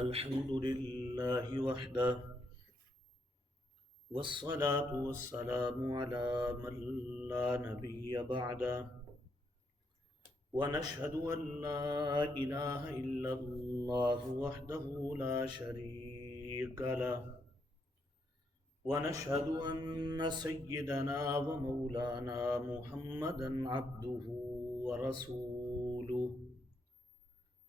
الحمد لله وحده، والصلاة والسلام على من لا نبي بعده، ونشهد أن لا إله إلا الله وحده لا شريك له، ونشهد أن سيدنا ومولانا محمدا عبده ورسوله.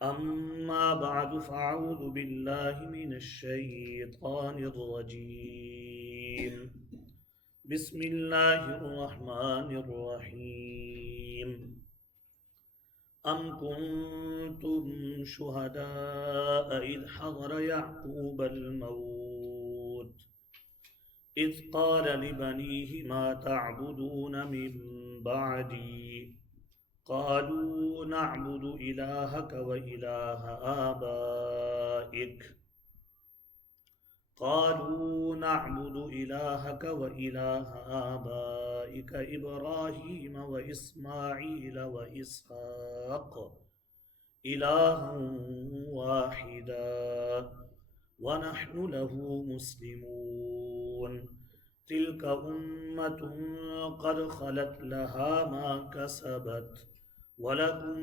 أما بعد فأعوذ بالله من الشيطان الرجيم. بسم الله الرحمن الرحيم. أم كنتم شهداء إذ حضر يعقوب الموت إذ قال لبنيه ما تعبدون من بعدي قالوا نعبد إلهك وإله آبائك إبراهيم وإسماعيل وإسحاق إلها واحدا ونحن له مسلمون. تلك أمة قد خلت لها ما كسبت ولكم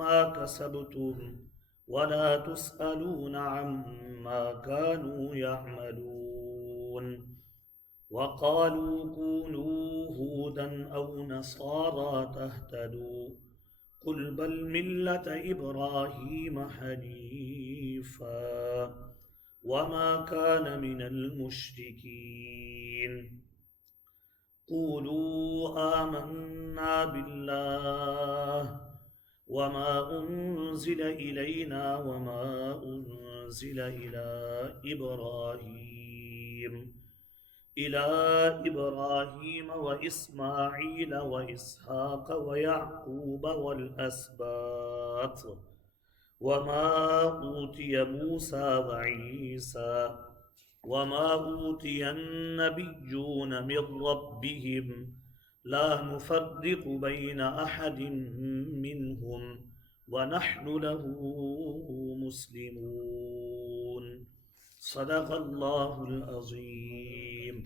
ما كسبتم ولا تسألون عما كانوا يعملون. وقالوا كونوا هودا أو نصارى تهتدوا قل بل ملة إبراهيم حنيفا وما كان من المشركين. قولوا آمنا بالله وما أنزل إلينا وما أنزل إلى إبراهيم وإسماعيل وإسحاق ويعقوب والأسباط وما أوتي موسى وعيسى وما أوتي النبيون من ربهم لا نفرق بين أحد منهم ونحن له مسلمون. صدق الله العظيم.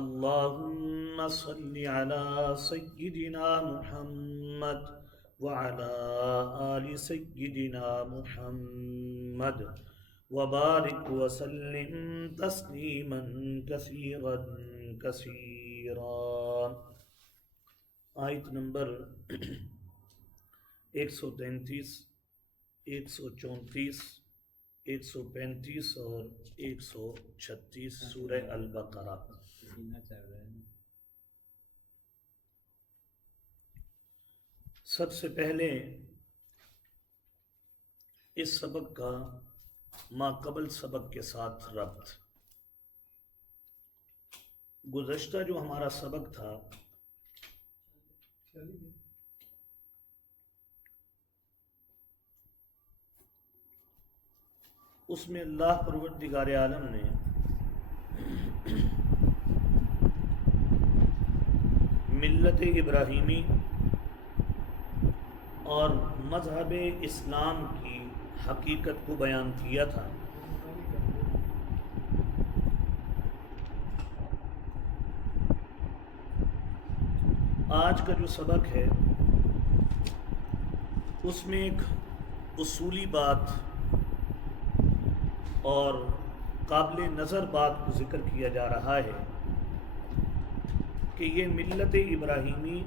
اللهم صل على سيدنا محمد وعلى آل سيدنا محمد وبارك وسلم تسلیما کثیرا کثیرا. آیت نمبر 133، 134، 135 اور 136 سورہ البقرہ. سب سے پہلے اس سبق کا ما قبل سبق کے ساتھ ربط. گزشتہ جو ہمارا سبق تھا اس میں اللہ پروردگار عالم نے ملت ابراہیمی اور مذہب اسلام کی حقیقت کو بیان کیا تھا. آج کا جو سبق ہے اس میں ایک اصولی بات اور قابل نظر بات کو ذکر کیا جا رہا ہے کہ یہ ملت ابراہیمی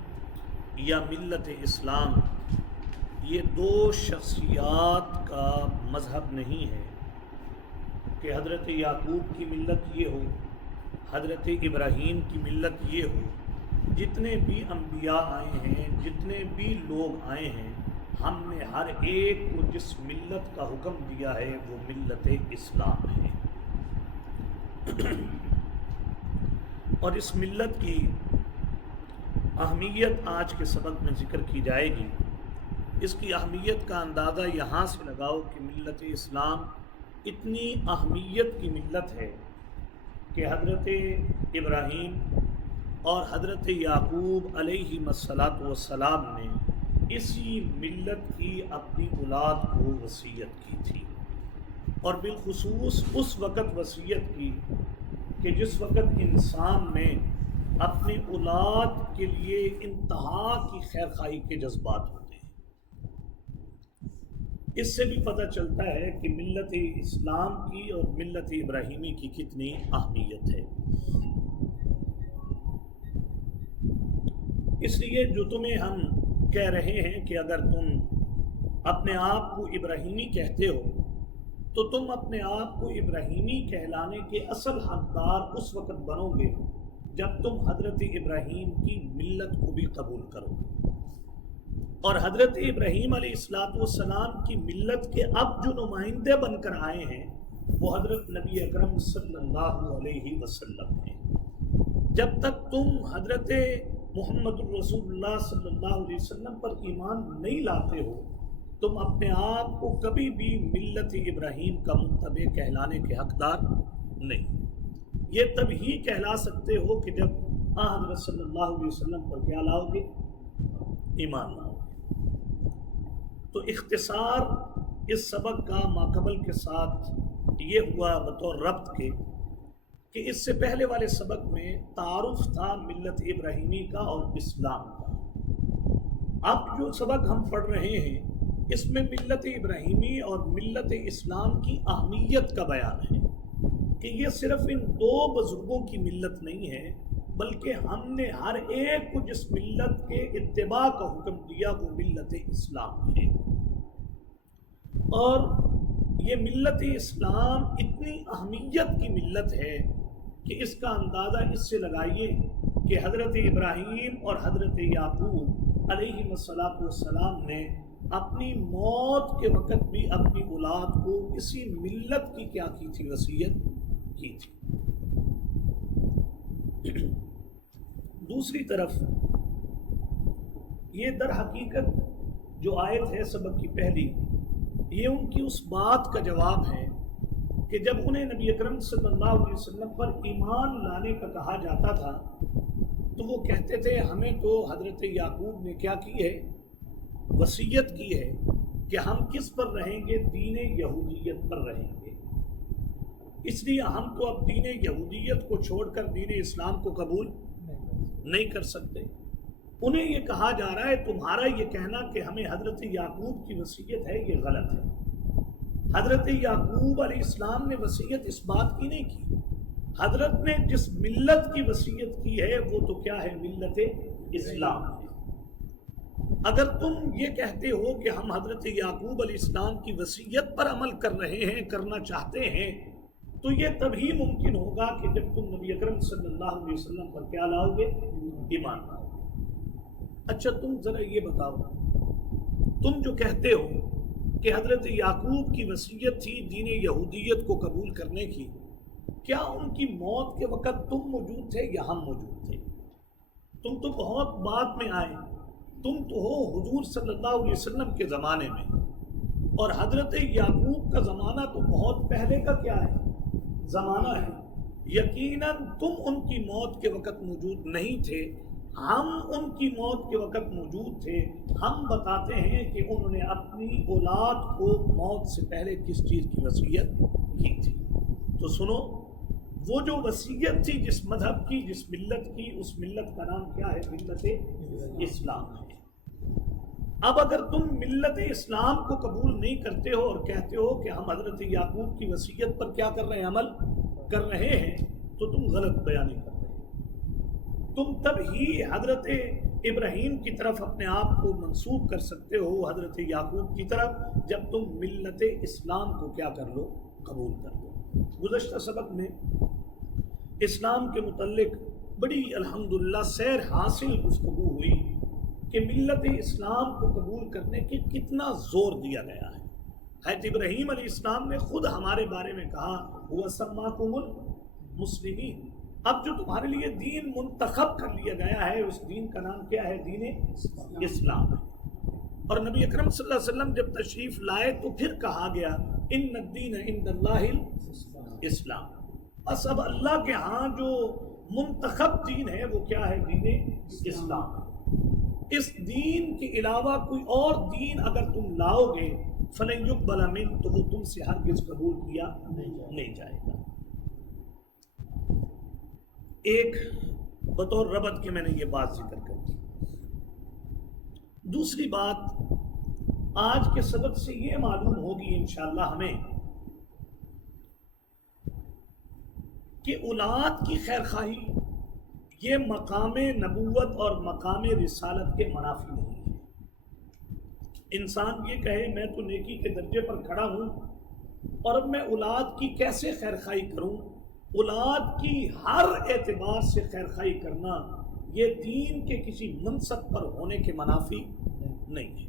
یا ملت اسلام یہ دو شخصیات کا مذہب نہیں ہے کہ حضرت یعقوب کی ملت یہ ہو، حضرت ابراہیم کی ملت یہ ہو. جتنے بھی انبیاء آئے ہیں، جتنے بھی لوگ آئے ہیں، ہم نے ہر ایک کو جس ملت کا حکم دیا ہے وہ ملت اسلام ہے. اور اس ملت کی اہمیت آج کے سبق میں ذکر کی جائے گی. اس کی اہمیت کا اندازہ یہاں سے لگاؤ کہ ملت اسلام اتنی اہمیت کی ملت ہے کہ حضرت ابراہیم اور حضرت یعقوب علیہ السلام نے اسی ملت کی اپنی اولاد کو وصیت کی تھی، اور بالخصوص اس وقت وصیت کی کہ جس وقت انسان میں اپنی اولاد کے لیے انتہا کی خیر خواہی کے جذبات ہوتے ہیں۔ اس سے بھی پتہ چلتا ہے کہ ملت اسلام کی اور ملت ابراہیمی کی کتنی اہمیت ہے۔ اس لیے جو تمہیں ہم کہہ رہے ہیں کہ اگر تم اپنے آپ کو ابراہیمی کہتے ہو تو تم اپنے آپ کو ابراہیمی کہلانے کے اصل حقدار اس وقت بنو گے جب تم حضرت ابراہیم کی ملت کو بھی قبول کرو گے، اور حضرت ابراہیم علیہ السلام کی ملت کے اب جو نمائندے بن کر آئے ہیں وہ حضرت نبی اکرم صلی اللہ علیہ وسلم ہیں۔ جب تک تم حضرت محمد الرسول اللہ صلی اللہ علیہ وسلم پر ایمان نہیں لاتے ہو تم اپنے آپ کو کبھی بھی ملت ابراہیم کا متبع کہلانے کے حقدار نہیں۔ یہ تب ہی کہلا سکتے ہو کہ جب حضرت صلی اللہ علیہ وسلم پر کیا لاؤ گے؟ ایمان لاؤ گے۔ تو اختصار اس سبق کا ماقبل کے ساتھ یہ ہوا بطور ربط کے کہ اس سے پہلے والے سبق میں تعارف تھا ملت ابراہیمی کا اور اسلام کا۔ اب جو سبق ہم پڑھ رہے ہیں اس میں ملت ابراہیمی اور ملت اسلام کی اہمیت کا بیان ہے کہ یہ صرف ان دو بزرگوں کی ملت نہیں ہے بلکہ ہم نے ہر ایک کو جس ملت کے اتباع کا حکم دیا وہ ملت اسلام ہے۔ اور یہ ملت اسلام اتنی اہمیت کی ملت ہے کہ اس کا اندازہ اس سے لگائیے کہ حضرت ابراہیم اور حضرت یعقوب علیہ السلام نے اپنی موت کے وقت بھی اپنی اولاد کو اسی ملت کی کیا کی تھی؟ وصیت کی تھی۔ دوسری طرف یہ در حقیقت جو آیت ہے سبق کی پہلی، یہ ان کی اس بات کا جواب ہے کہ جب انہیں نبی اکرم صلی اللہ علیہ وسلم پر ایمان لانے کا کہا جاتا تھا تو وہ کہتے تھے ہمیں تو حضرت یعقوب نے کیا کی ہے؟ وصیت کی ہے کہ ہم کس پر رہیں گے؟ دین یہودیت پر رہیں گے، اس لیے ہم تو اب دین یہودیت کو چھوڑ کر دین اسلام کو قبول نہیں کر سکتے۔ انہیں یہ کہا جا رہا ہے تمہارا یہ کہنا کہ ہمیں حضرت یعقوب کی وصیت ہے یہ غلط ہے۔ حضرت یعقوب علیہ السلام نے وصیت اس بات کی نہیں کی، حضرت نے جس ملت کی وصیت کی ہے وہ تو کیا ہے؟ ملت اسلام ہے۔ اگر تم یہ کہتے ہو کہ ہم حضرت یعقوب علیہ السلام کی وصیت پر عمل کر رہے ہیں، کرنا چاہتے ہیں، تو یہ تبھی ممکن ہوگا کہ جب تم نبی اکرم صلی اللہ علیہ وسلم پر کیا لاؤ گے؟ ایمان لاؤ گے۔ اچھا تم ذرا یہ بتاؤ، تم جو کہتے ہو کہ حضرت یعقوب کی وصیت تھی دین یہودیت کو قبول کرنے کی، کیا ان کی موت کے وقت تم موجود تھے یا ہم موجود تھے؟ تم تو بہت بعد میں آئے، تم تو ہو حضور صلی اللہ علیہ وسلم کے زمانے میں، اور حضرت یعقوب کا زمانہ تو بہت پہلے کا کیا ہے؟ زمانہ ہے۔ یقیناً تم ان کی موت کے وقت موجود نہیں تھے، ہم ان کی موت کے وقت موجود تھے۔ ہم بتاتے ہیں کہ انہوں نے اپنی اولاد کو موت سے پہلے کس چیز کی وصیت کی تھی۔ تو سنو، وہ جو وصیت تھی جس مذہب کی، جس ملت کی، اس ملت کا نام کیا ہے؟ ملت اسلام ہے۔ اب اگر تم ملت اسلام کو قبول نہیں کرتے ہو اور کہتے ہو کہ ہم حضرت یعقوب کی وصیت پر کیا کر رہے ہیں؟ عمل کر رہے ہیں، تو تم غلط بیانی کر رہے ہیں۔ تم تب ہی حضرت ابراہیم کی طرف اپنے آپ کو منسوب کر سکتے ہو حضرت یعقوب کی طرف جب تم ملت اسلام کو کیا کر لو؟ قبول کر لو۔ گزشتہ سبق میں اسلام کے متعلق بڑی الحمدللہ سیر حاصل گفتگو ہوئی کہ ملت اسلام کو قبول کرنے کے کتنا زور دیا گیا ہے۔ حضرت ابراہیم علیہ السلام نے خود ہمارے بارے میں کہا هو سماکم المسلمین، اب جو تمہارے لیے دین منتخب کر لیا گیا ہے اس دین کا نام کیا ہے؟ دین اسلام ہے۔ اور نبی اکرم صلی اللہ علیہ وسلم جب تشریف لائے تو پھر کہا گیا ان الدین عند اللہ الاسلام، بس اب اللہ کے ہاں جو منتخب دین ہے وہ کیا ہے؟ دین اسلام ہے۔ اس دین کے علاوہ کوئی اور دین اگر تم لاؤ گے فلن یقبل منک، تو وہ تم سے ہرگز قبول کیا نہیں جائے گا۔ ایک بطور ربط کے میں نے یہ بات ذکر کر دی۔ دوسری بات آج کے سبق سے یہ معلوم ہوگی انشاءاللہ ہمیں کہ اولاد کی خیرخواہی یہ مقام نبوت اور مقام رسالت کے منافی نہیں ہے۔ انسان یہ کہے میں تو نیکی کے درجے پر کھڑا ہوں اور اب میں اولاد کی کیسے خیرخواہی کروں، اولاد کی ہر اعتبار سے خیرخواہی کرنا یہ دین کے کسی منصب پر ہونے کے منافی نہیں ہے۔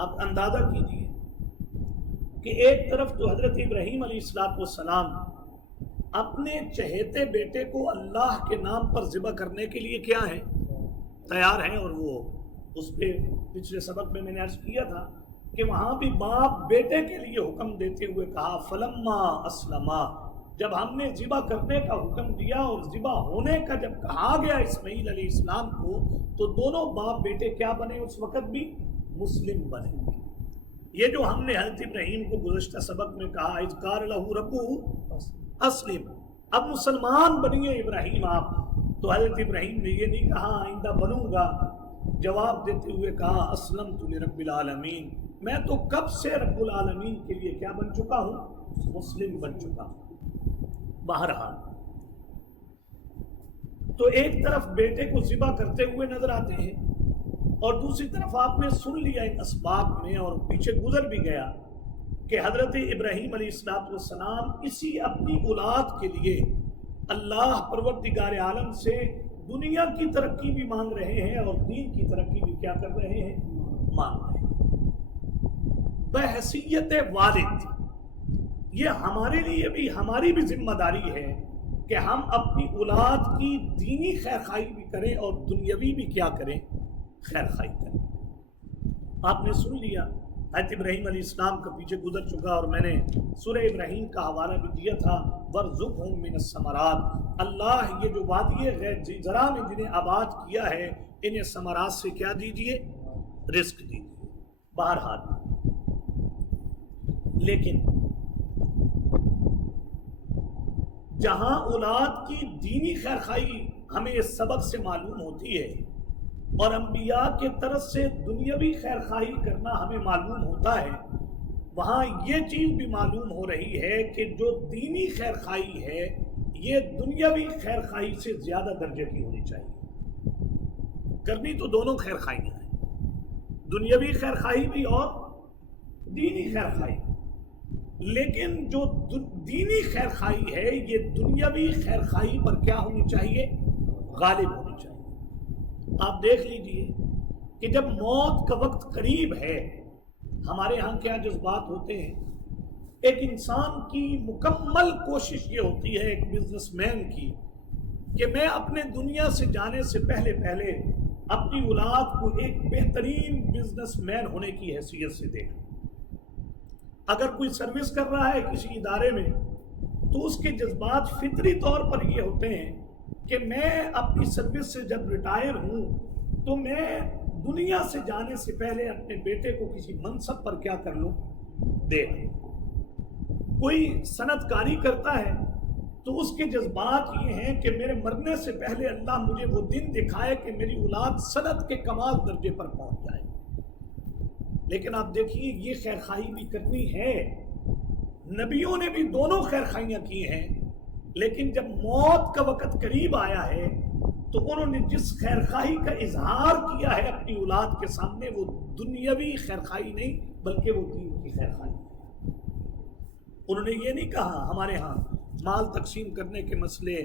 اب اندازہ کیجیے کہ ایک طرف تو حضرت ابراہیم علیہ السلام اپنے چہیتے بیٹے کو اللہ کے نام پر ذبح کرنے کے لیے کیا ہے، تیار ہیں، اور وہ اس پہ پچھلے سبق میں نے عرض کیا تھا کہ وہاں بھی باپ بیٹے کے لیے حکم دیتے ہوئے کہا فلما اسلما، جب ہم نے ذبح کرنے کا حکم دیا اور ذبح ہونے کا جب کہا گیا اسماعیل علیہ السلام کو، تو دونوں باپ بیٹے کیا بنے، اس وقت بھی مسلم بنے۔ یہ جو ہم نے حضرت ابراہیم کو گزشتہ سبق میں کہا اذ قال لہ ربہ اسلم، اب مسلمان بنیے ابراہیم آپ، تو حضرت ابراہیم نے یہ نہیں کہا آئندہ بنوں گا، جواب دیتے ہوئے کہا اسلمت لرب العالمین، میں تو کب سے رب العالمین کے لیے کیا بن چکا ہوں، مسلم بن چکا ہوں۔ بہرحال تو ایک طرف بیٹے کو ذبح کرتے ہوئے نظر آتے ہیں اور دوسری طرف آپ نے سن لیا ان اسباق میں اور پیچھے گزر بھی گیا کہ حضرت ابراہیم علیہ السلام اسی اپنی اولاد کے لیے اللہ پروردگار عالم سے دنیا کی ترقی بھی مانگ رہے ہیں اور دین کی ترقی بھی کیا کر رہے ہیں، مانگ رہے ہیں بحیثیت والد۔ یہ ہمارے لیے بھی، ہماری بھی ذمہ داری ہے کہ ہم اپنی اولاد کی دینی خیرخواہی بھی کریں اور دنیاوی بھی کیا کریں، خیرخواہی کریں۔ آپ نے سن لیا حضرت ابراہیم علیہ السلام کا پیچھے گزر چکا اور میں نے سورہ ابراہیم کا حوالہ بھی دیا تھا وَارْزُقْهُم مِّنَ الثَّمَرَاتِ، اللہ یہ جو وادی غیر زرع میں جنہیں آباد کیا ہے انہیں ثمرات سے کیا دیجئے، رزق دیجئے۔ بہرحال لیکن جہاں اولاد کی دینی خیرخواہی ہمیں اس سبق سے معلوم ہوتی ہے اور انبیاء کے طرف سے دنیاوی خیرخواہی کرنا ہمیں معلوم ہوتا ہے، وہاں یہ چیز بھی معلوم ہو رہی ہے کہ جو دینی خیرخواہی ہے یہ دنیاوی خیرخواہی سے زیادہ درجے کی ہونی چاہیے۔ کرنی تو دونوں خیرخواہیاں ہیں، دنیاوی خیرخواہی بھی اور دینی خیرخواہی، لیکن جو دینی خیرخواہی ہے یہ دنیاوی خیرخواہی پر کیا ہونی چاہیے، غالب ہونی چاہیے۔ آپ دیکھ لیجئے کہ جب موت کا وقت قریب ہے، ہمارے ہاں کیا جذبات ہوتے ہیں، ایک انسان کی مکمل کوشش یہ ہوتی ہے ایک بزنس مین کی کہ میں اپنے دنیا سے جانے سے پہلے اپنی اولاد کو ایک بہترین بزنس مین ہونے کی حیثیت سے دیکھوں۔ اگر کوئی سروس کر رہا ہے کسی ادارے میں تو اس کے جذبات فطری طور پر یہ ہوتے ہیں کہ میں اپنی سروس سے جب ریٹائر ہوں تو میں دنیا سے جانے سے پہلے اپنے بیٹے کو کسی منصب پر کیا کر لوں، دے دوں۔ کوئی صنعت کاری کرتا ہے تو اس کے جذبات یہ ہیں کہ میرے مرنے سے پہلے اللہ مجھے وہ دن دکھائے کہ میری اولاد صنعت کے کمال درجے پر پہنچ جائے۔ لیکن آپ دیکھیے یہ خیرخواہی بھی کرنی ہے، نبیوں نے بھی دونوں خیرخواہیاں کی ہیں، لیکن جب موت کا وقت قریب آیا ہے تو انہوں نے جس خیرخواہی کا اظہار کیا ہے اپنی اولاد کے سامنے وہ دنیاوی خیرخواہی نہیں بلکہ وہ دین کی خیرخواہی ہے۔ انہوں نے یہ نہیں کہا ہمارے ہاں مال تقسیم کرنے کے مسئلے،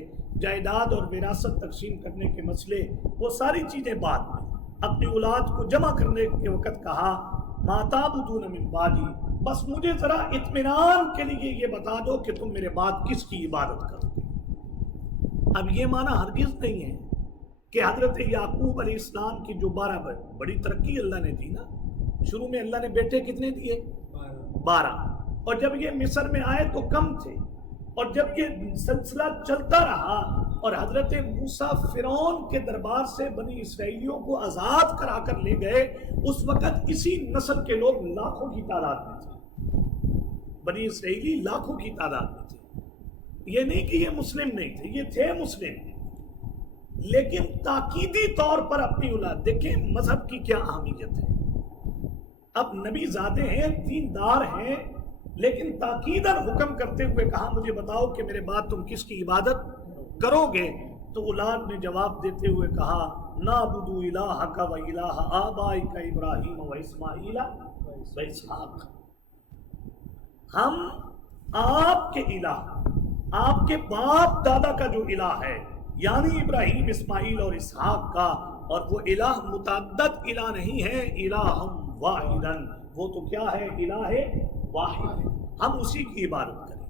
جائیداد اور وراثت تقسیم کرنے کے مسئلے، وہ ساری چیزیں بعد میں، اپنی اولاد کو جمع کرنے کے وقت کہا ما تعبدون من بعدی، بس مجھے ذرا اطمینان کے لیے یہ بتا دو کہ تم میرے بعد کس کی عبادت کرو گے۔ اب یہ معنی ہرگز نہیں ہے کہ حضرت یعقوب علیہ السلام کی جو 12 بڑی ترقی اللہ نے دی نا، شروع میں اللہ نے بیٹے کتنے دیے، 12، اور جب یہ مصر میں آئے تو کم تھے، اور جب یہ سلسلہ چلتا رہا اور حضرت موسیٰ فرعون کے دربار سے بنی اسرائیلیوں کو آزاد کرا کر لے گئے، اس وقت اسی نسل کے لوگ لاکھوں کی تعداد میں تھے، بنی اسرائیلی لاکھوں کی تعداد میں تھے۔ یہ نہیں کہ یہ مسلم نہیں تھے، یہ تھے مسلم، لیکن تاکیدی طور پر اپنی اولاد، دیکھیں مذہب کی کیا اہمیت ہے۔ اب نبی زادے ہیں، دیندار ہیں، لیکن تاکیداً حکم کرتے ہوئے کہا مجھے بتاؤ کہ میرے بعد تم کس کی عبادت کرو گے؟ تو اولاد نے جواب دیتے ہوئے کہا نعبد الہک و الہ آبائک ابراہیم و اسماعیل و اسحاق، ہم آپ کے الہ، آپ کے باپ دادا کا جو الہ ہے، یعنی ابراہیم، اسماعیل اور اسحاق کا، اور وہ الہ متعدد الہ نہیں ہے، الہ واحدن، وہ تو کیا ہے؟ الہ واحد، ہم اسی کی عبادت کریں۔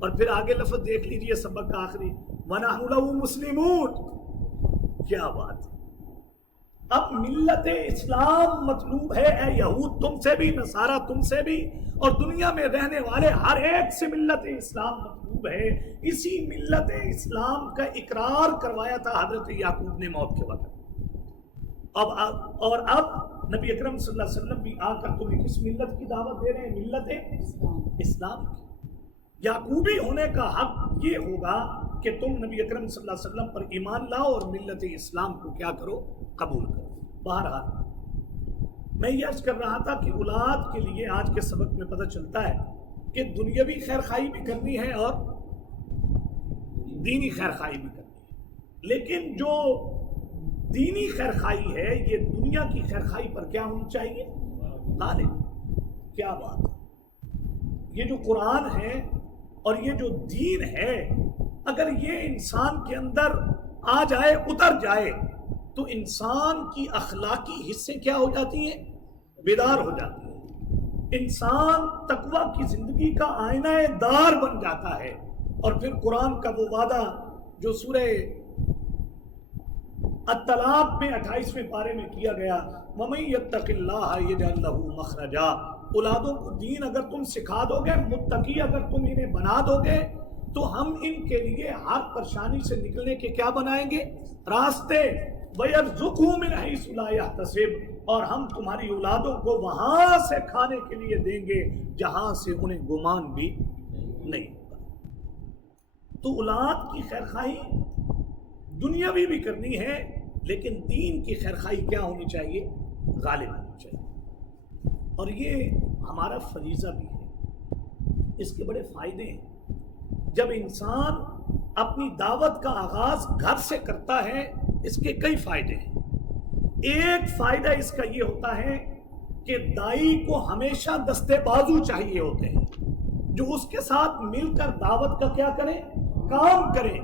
اور پھر آگے لفظ دیکھ لیجئے سبق کا آخری، وَنَحْنُ لَهُ مُسْلِمُونَ، کیا بات ہے۔ اب ملت اسلام مطلوب ہے، اے یہود تم سے بھی، نصارہ تم سے بھی، اور دنیا میں رہنے والے ہر ایک سے ملت اسلام مطلوب ہے۔ اسی ملت اسلام کا اقرار کروایا تھا حضرت یعقوب نے موت کے وقت۔ اب نبی اکرم صلی اللہ علیہ وسلم بھی آ کر تمہیں کس ملت کی دعوت دے رہے ہیں؟ ملت اسلام کی۔ یعقوبی ہونے کا حق یہ ہوگا کہ تم نبی اکرم صلی اللہ علیہ وسلم پر ایمان لاؤ اور ملت اسلام کو کیا کرو؟ قبول کرو۔ بہرحال میں یہ عرض کر رہا تھا کہ اولاد کے لیے آج کے سبق میں پتہ چلتا ہے کہ دنیاوی خیر خواہی بھی کرنی ہے اور دینی خیر خواہی بھی کرنی ہے، لیکن جو دینی خیر خواہی ہے یہ دنیا کی خیر خواہی پر کیا ہونی چاہیے؟ غالب۔ کیا بات ہے، یہ جو قرآن ہے اور یہ جو دین ہے، اگر یہ انسان کے اندر آ جائے، اتر جائے، تو انسان کی اخلاقی حصے کیا ہو جاتی ہیں؟ بیدار ہو جاتی ہیں۔ انسان تقوی کی زندگی کا آئینہ دار بن جاتا ہے۔ اور پھر قرآن کا وہ وعدہ جو سورہ الطلاق میں 28ویں پارے میں کیا گیا، وَمَن يَتَّقِ اللَّهَ يَجْعَل لَّهُ مَخْرَجًا، اولادوں کو دین اگر تم سکھا دو گے، متقی اگر تم انہیں بنا دو گے، تو ہم ان کے لیے ہر پریشانی سے نکلنے کے کیا بنائیں گے؟ راستے۔ وَيَرْزُقْهُ مِنْ حَيْثُ لَا يَحْتَسِبُ، اور ہم تمہاری اولادوں کو وہاں سے کھانے کے لیے دیں گے جہاں سے انہیں گمان بھی نہیں ہوگا۔ تو اولاد کی خیرخواہی دنیاوی بھی کرنی ہے، لیکن دین کی خیرخواہی کیا ہونی چاہیے؟ غالب ہونی چاہیے۔ اور یہ ہمارا فریضہ بھی ہے، اس کے بڑے فائدے ہیں۔ جب انسان اپنی دعوت کا آغاز گھر سے کرتا ہے، اس کے کئی فائدے ہیں۔ ایک فائدہ اس کا یہ ہوتا ہے کہ داعی کو ہمیشہ دستے بازو چاہیے ہوتے ہیں جو اس کے ساتھ مل کر دعوت کا کیا کریں؟ کام کریں۔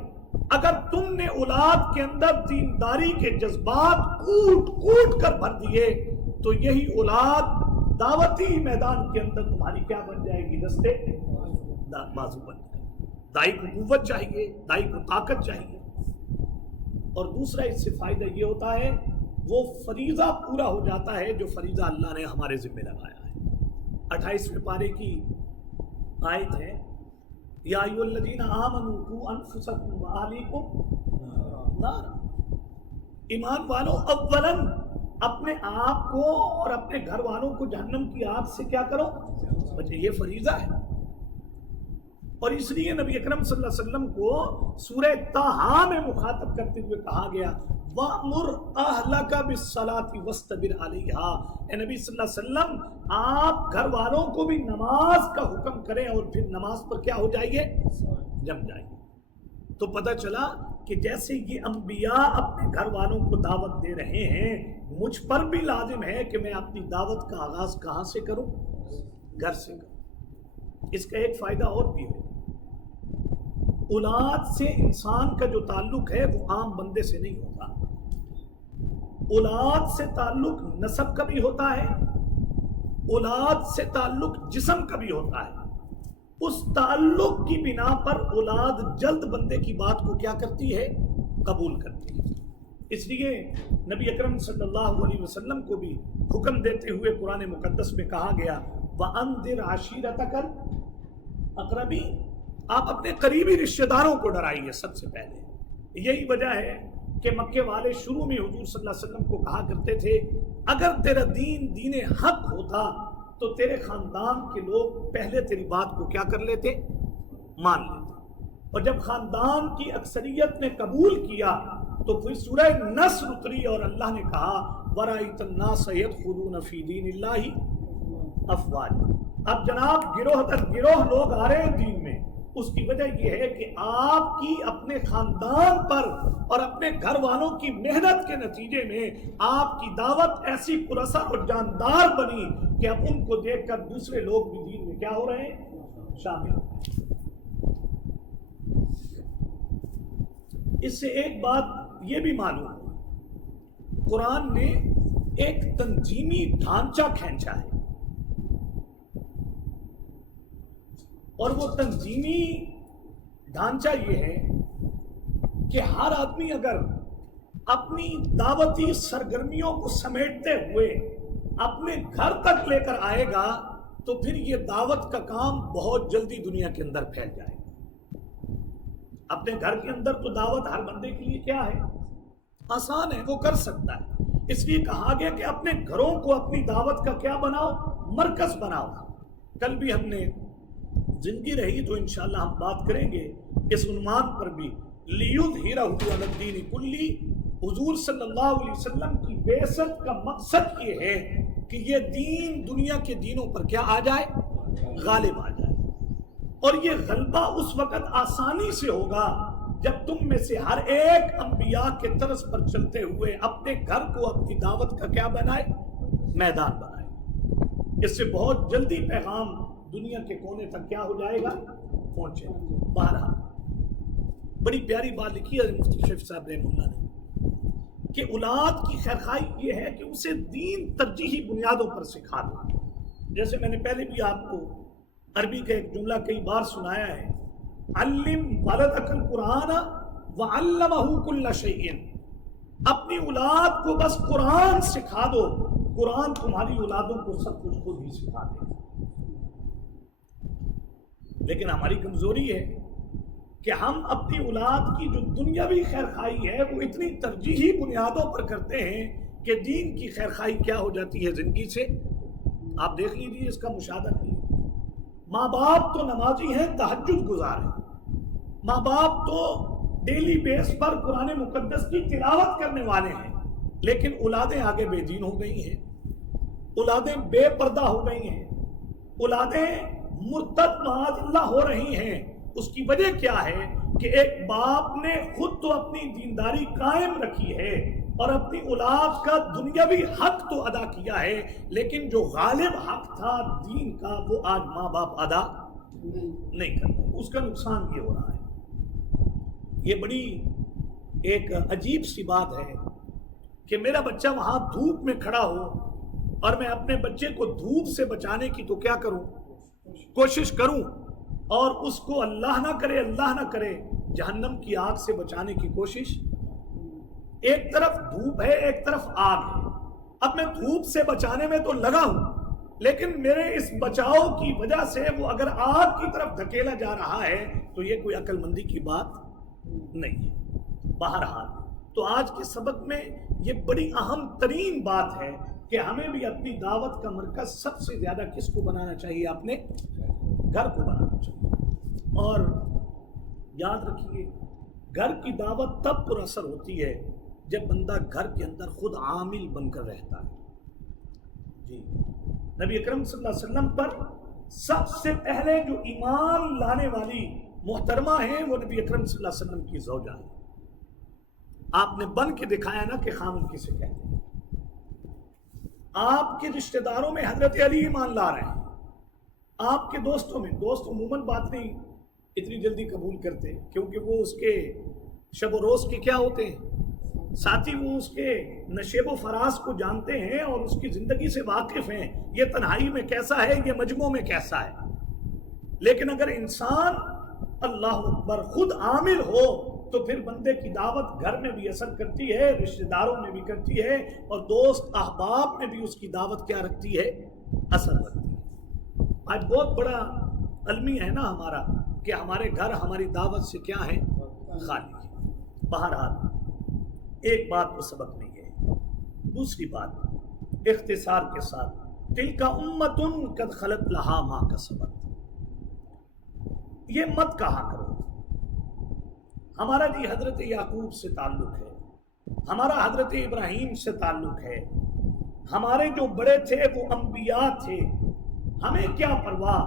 اگر تم نے اولاد کے اندر دینداری کے جذبات کوٹ کوٹ کر بھر دیے تو یہی اولاد دعوتی میدان کے اندر تمہاری کیا بن جائے گی؟ دستے بازو بن جائے گی۔ داعی کو قوت چاہیے، داعی کو طاقت چاہیے۔ اور دوسرا اس سے فائدہ یہ ہوتا ہے وہ فریضہ پورا ہو جاتا ہے جو فریضہ اللہ نے ہمارے ذمہ لگایا ہے۔ 28ویں پارے کی آیت ہے، یا ایھا الذین آمنوا قوا انفسکم واہلیکم نارا، ایمان والوں اولاً اپنے آپ کو اور اپنے گھر والوں کو جہنم کی آگ سے کیا کرو؟ بچے۔ یہ فریضہ ہے، اور اس لیے نبی اکرم صلی اللہ علیہ وسلم کو سورہ طٰہٰ میں مخاطب کرتے ہوئے کہا گیا وَأْمُرْ أَهْلَكَ بِالصَّلَاةِ وَاسْتَبِرْ عَلَيْهَا، اے نبی صلی اللہ علیہ وسلم آپ گھر والوں کو بھی نماز کا حکم کریں اور پھر نماز پر کیا ہو جائیے؟ جم جائیے۔ تو پتہ چلا کہ جیسے یہ انبیاء اپنے گھر والوں کو دعوت دے رہے ہیں، مجھ پر بھی لازم ہے کہ میں اپنی دعوت کا آغاز کہاں سے کروں؟ گھر سے کروں۔ اس کا ایک فائدہ اور بھی ہے، اولاد سے انسان کا جو تعلق ہے وہ عام بندے سے نہیں ہوتا۔ اولاد سے تعلق نسب کا بھی ہوتا ہے، اولاد سے تعلق جسم کا بھی ہوتا ہے۔ اس تعلق کی بنا پر اولاد جلد بندے کی بات کو کیا کرتی ہے؟ قبول کرتی ہے۔ اس لیے نبی اکرم صلی اللہ علیہ وسلم کو بھی حکم دیتے ہوئے قرآن مقدس میں کہا گیا وَأَنذِرْ عَشِيرَتَكَ الْأَقْرَبِينَ، آپ اپنے قریبی رشتہ داروں کو ڈرائیے سب سے پہلے۔ یہی وجہ ہے کہ مکے والے شروع میں حضور صلی اللہ علیہ وسلم کو کہا کرتے تھے اگر تیرا دین حق ہوتا تو تیرے خاندان کے لوگ پہلے تیری بات کو کیا کر لیتے؟ مان لیتے۔ اور جب خاندان کی اکثریت نے قبول کیا تو پھر سورہ نصر اتری اور اللہ نے کہا وَرَأَيْتَ النَّاسَ يَدْخُلُونَ فِي دِينِ اللَّهِ أَفْوَاجًا۔ اب جناب گروہ در گروہ لوگ آ رہے ہیں دین میں، اس کی وجہ یہ ہے کہ آپ کی اپنے خاندان پر اور اپنے گھر والوں کی محنت کے نتیجے میں آپ کی دعوت ایسی پراثر اور جاندار بنی کہ اب ان کو دیکھ کر دوسرے لوگ بھی دین میں کیا ہو رہے ہیں؟ شامل ہو رہے ہیں۔ اس سے ایک بات یہ بھی معلوم ہے، قرآن نے ایک تنظیمی ڈھانچہ کھینچا ہے، اور وہ تنظیمی ڈھانچہ یہ ہے کہ ہر آدمی اگر اپنی دعوتی سرگرمیوں کو سمیٹتے ہوئے اپنے گھر تک لے کر آئے گا تو پھر یہ دعوت کا کام بہت جلدی دنیا کے اندر پھیل جائے گا۔ اپنے گھر کے اندر تو دعوت ہر بندے کے لیے کیا ہے؟ آسان ہے، وہ کر سکتا ہے۔ اس لیے کہا گیا کہ اپنے گھروں کو اپنی دعوت کا کیا بناؤ؟ مرکز بناؤ۔ کل بھی ہم نے زندگی رہی تو انشاءاللہ ہم بات کریں گے اس عنوان پر بھی، لِيُظْهِرَهُ عَلَى الدِّينِ كُلِّهِ۔ حضور صلی اللہ علیہ وسلم کی بعثت کا مقصد یہ ہے کہ یہ دین دنیا کے دینوں پر کیا آ جائے؟ غالب آ جائے۔ اور یہ غلبہ اس وقت آسانی سے ہوگا جب تم میں سے ہر ایک انبیاء کے طرز پر چلتے ہوئے اپنے گھر کو اپنی دعوت کا کیا بنائے؟ میدان بنائے۔ اس سے بہت جلدی پیغام دنیا کے کونے تک کیا ہو جائے گا؟ پہنچے گا۔ بہرحال بڑی پیاری بات لکھی ہے مفتی شریف صاحب رحمہ اللہ نے کہ اولاد کی خیرخواہی یہ ہے کہ اسے دین ترجیحی بنیادوں پر سکھا دو۔ جیسے میں نے پہلے بھی آپ کو عربی کا ایک جملہ کئی بار سنایا ہے، علم ولدک القرآن وعلمہ کل شیء۔ اپنی اولاد کو بس قرآن سکھا دو، قرآن تمہاری اولادوں کو سب کچھ خود ہی سکھا دے۔ لیکن ہماری کمزوری ہے کہ ہم اپنی اولاد کی جو دنیاوی خیرخواہی ہے وہ اتنی ترجیحی بنیادوں پر کرتے ہیں کہ دین کی خیرخواہی کیا ہو جاتی ہے زندگی سے۔ آپ دیکھ لیجیے، اس کا مشاہدہ کیجیے۔ ماں باپ تو نمازی ہیں، تہجد گزار ہیں، ماں باپ تو ڈیلی بیس پر قرآن مقدس کی تلاوت کرنے والے ہیں، لیکن اولادیں آگے بے دین ہو گئی ہیں، اولادیں بے پردہ ہو گئی ہیں، اولادیں مرتد معاذ اللہ ہو رہی ہیں۔ اس کی وجہ کیا ہے کہ ایک باپ نے خود تو اپنی دینداری قائم رکھی ہے اور اپنی اولاد کا دنیاوی حق تو ادا کیا ہے، لیکن جو غالب حق تھا دین کا وہ آج ماں باپ ادا نہیں کر رہے۔ اس کا نقصان یہ ہو رہا ہے۔ یہ بڑی ایک عجیب سی بات ہے کہ میرا بچہ وہاں دھوپ میں کھڑا ہو اور میں اپنے بچے کو دھوپ سے بچانے کی تو کیا کروں؟ کوشش کروں، اور اس کو اللہ نہ کرے جہنم کی آگ سے بچانے کی کوشش۔ ایک طرف دھوپ ہے، ایک طرف آگ ہے۔ اب میں دھوپ سے بچانے میں تو لگا ہوں، لیکن میرے اس بچاؤ کی وجہ سے وہ اگر آگ کی طرف دھکیلا جا رہا ہے تو یہ کوئی عقل مندی کی بات نہیں ہے۔ بہرحال تو آج کے سبق میں یہ بڑی اہم ترین بات ہے کہ ہمیں بھی اپنی دعوت کا مرکز سب سے زیادہ کس کو بنانا چاہیے؟ اپنے گھر کو بنانا چاہیے۔ اور یاد رکھیے، گھر کی دعوت تب پر اثر ہوتی ہے جب بندہ گھر کے اندر خود عامل بن کر رہتا ہے۔ جی، نبی اکرم صلی اللہ علیہ وسلم پر سب سے پہلے جو ایمان لانے والی محترمہ ہیں وہ نبی اکرم صلی اللہ علیہ وسلم کی زوجہ ہیں۔ آپ نے بن کے دکھایا نا کہ خامن کسے کہتے ہیں۔ آپ کے رشتہ داروں میں حضرت علی ایمان لا رہے ہیں، آپ کے دوستوں میں، دوست عموماً بات نہیں اتنی جلدی قبول کرتے کیونکہ وہ اس کے شب و روز کے کیا ہوتے ہیں ساتھی، وہ اس کے نشیب و فراز کو جانتے ہیں اور اس کی زندگی سے واقف ہیں، یہ تنہائی میں کیسا ہے، یہ مجموع میں کیسا ہے۔ لیکن اگر انسان اللہ اکبر خود عامل ہو تو پھر بندے کی دعوت گھر میں بھی اثر کرتی ہے، رشتہ داروں میں بھی کرتی ہے، اور دوست احباب میں بھی اس کی دعوت کیا رکھتی ہے؟ اثر رکھتی ہے۔ آج بہت بڑا المی ہے نا ہمارا کہ ہمارے گھر ہماری دعوت سے کیا ہے؟ خالی ہے۔ بہرحال ایک بات کو سبق نہیں ہے۔ دوسری بات اختصار کے ساتھ، تلک امۃ قد خلت لہا ما کسبت، یہ مت کہا کرو ہمارا جی حضرت یعقوب سے تعلق ہے، ہمارا حضرت ابراہیم سے تعلق ہے، ہمارے جو بڑے تھے وہ انبیاء تھے، ہمیں کیا پرواہ،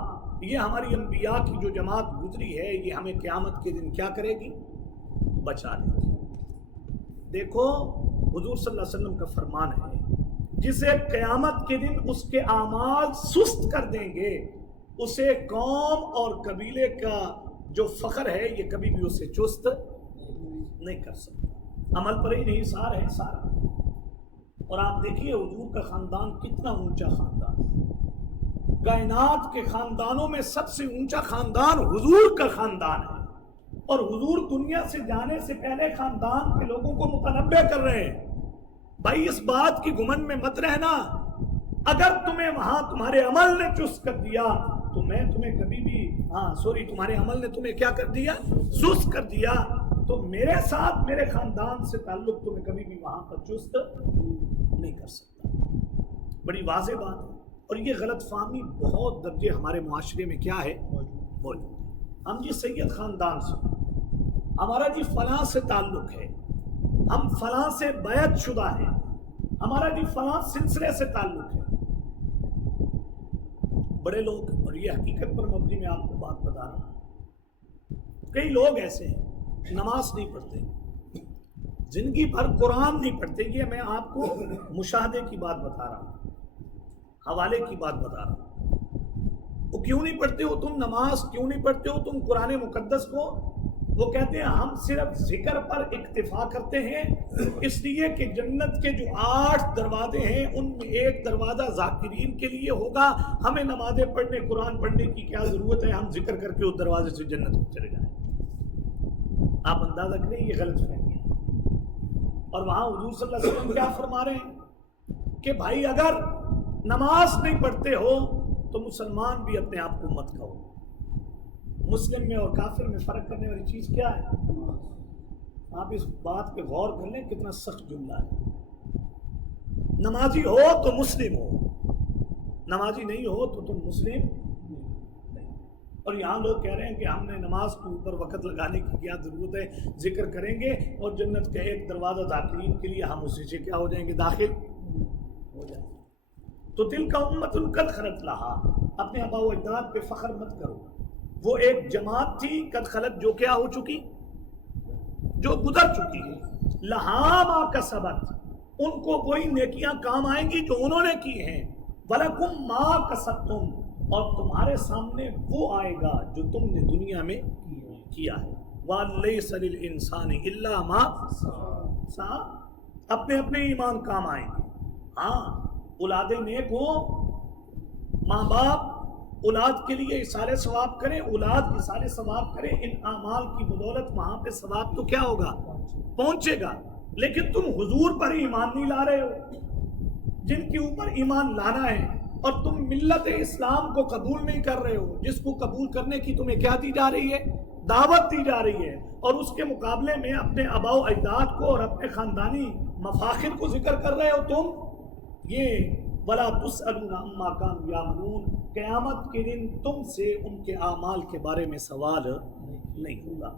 یہ ہماری انبیاء کی جو جماعت گزری ہے یہ ہمیں قیامت کے دن کیا کرے گی؟ بچا لے گی۔ دیکھو حضور صلی اللہ علیہ وسلم کا فرمان ہے، جسے قیامت کے دن اس کے اعمال سست کر دیں گے، اسے قوم اور قبیلے کا جو فخر ہے یہ کبھی بھی اسے چست نہیں کر سکتا۔ عمل پر ہی نہیں سار ہے سارا۔ اور آپ دیکھیے حضور کا خاندان کتنا اونچا خاندان، کائنات کے خاندانوں میں سب سے اونچا خاندان حضور کا خاندان ہے، اور حضور دنیا سے جانے سے پہلے خاندان کے لوگوں کو متنبہ کر رہے ہیں، بھائی اس بات کی گمن میں مت رہنا، اگر تمہیں وہاں تمہارے عمل نے چست کر دیا تو میں تمہیں کبھی بھی تمہارے عمل نے تمہیں کیا کر دیا؟ سست کر دیا، تو میرے ساتھ میرے خاندان سے تعلق تمہیں کبھی بھی وہاں پر چست نہیں کر سکتا۔ بڑی واضح بات ہے، اور یہ غلط فہمی بہت درجے ہمارے معاشرے میں کیا ہے؟ موجود ہے۔ ہم جی سید خاندان سے، ہمارا جی فلاں سے تعلق ہے، ہم فلاں سے بیعت شدہ ہیں، ہمارا جی فلاں سلسلے سے تعلق ہے۔ بڑے لوگ، اور یہ حقیقت پر مبنی میں آپ کو بات بتا رہا ہوں، کئی لوگ ایسے ہیں نماز نہیں پڑھتے، زندگی بھر قرآن نہیں پڑھتے، یہ میں آپ کو مشاہدے کی بات بتا رہا ہوں، حوالے کی بات بتا رہا ہوں۔ وہ کیوں نہیں پڑھتے ہو تم نماز، کیوں نہیں پڑھتے ہو تم قرآن مقدس کو؟ وہ کہتے ہیں ہم صرف ذکر پر اکتفا کرتے ہیں، اس لیے کہ جنت کے جو 8 دروازے ہیں ان میں ایک دروازہ ذاکرین کے لیے ہوگا، ہمیں نمازیں پڑھنے قرآن پڑھنے کی کیا ضرورت ہے، ہم ذکر کر کے اس دروازے سے جنت میں چلے جائیں۔ آپ اندازہ کریں یہ غلط فہمی ہے۔ اور وہاں حضور صلی اللہ علیہ وسلم کیا فرما رہے ہیں کہ بھائی اگر نماز نہیں پڑھتے ہو تو مسلمان بھی اپنے آپ کو مت کہو۔ مسلم میں اور کافر میں فرق کرنے والی چیز کیا ہے؟ آپ اس بات پہ غور کر لیں، کتنا سخت جملہ ہے۔ نمازی ہو تو مسلم ہو، نمازی نہیں ہو تو تم مسلم نہیں۔ اور یہاں لوگ کہہ رہے ہیں کہ ہم نے نماز کے اوپر وقت لگانے کی کیا ضرورت ہے، ذکر کریں گے اور جنت کا ایک دروازہ ذاکرین کے لیے ہم اسی سے کیا ہو جائیں گے؟ داخل ہو جائیں گے۔ تو تلک امۃ قد خلت لہا، اپنے آباء و اجداد پہ فخر مت کرو، وہ ایک جماعت تھی قد خلت جو کیا ہو چکی، جو گزر چکی ہے، لہا ما کسبت، ان کو وہی نیکیاں کام آئیں گی جو انہوں نے کی ہیں، وَلَكُمْ مَا كَسَبْتُمْ، اور تمہارے سامنے وہ آئے گا جو تم نے دنیا میں کیا ہے، وَلَيْسَ لِلْإِنسَانِ إِلَّا مَا سَعَىٰ، اپنے اپنے ایمان کام آئیں گے۔ ہاں اولاد نیک ہو، ماں باپ اولاد کے لیے اِصالِ ثواب کریں، اولاد اِصالِ ثواب کریں، ان اعمال کی بدولت وہاں پہ ثواب تو کیا ہوگا؟ پہنچے گا۔ لیکن تم حضور پر ایمان نہیں لا رہے ہو، جن کے اوپر ایمان لانا ہے، اور تم ملت اسلام کو قبول نہیں کر رہے ہو، جس کو قبول کرنے کی تمہیں کیا دی جا رہی ہے؟ دعوت دی جا رہی ہے، اور اس کے مقابلے میں اپنے آباء و اجداد کو اور اپنے خاندانی مفاخر کو ذکر کر رہے ہو تم، یہ وَلَا تُسْأَلُونَ عَمَّا كَانُوا يَعْمَلُونَ، قیامت کے دن تم سے ان کے اعمال کے بارے میں سوال نہیں ہوگا۔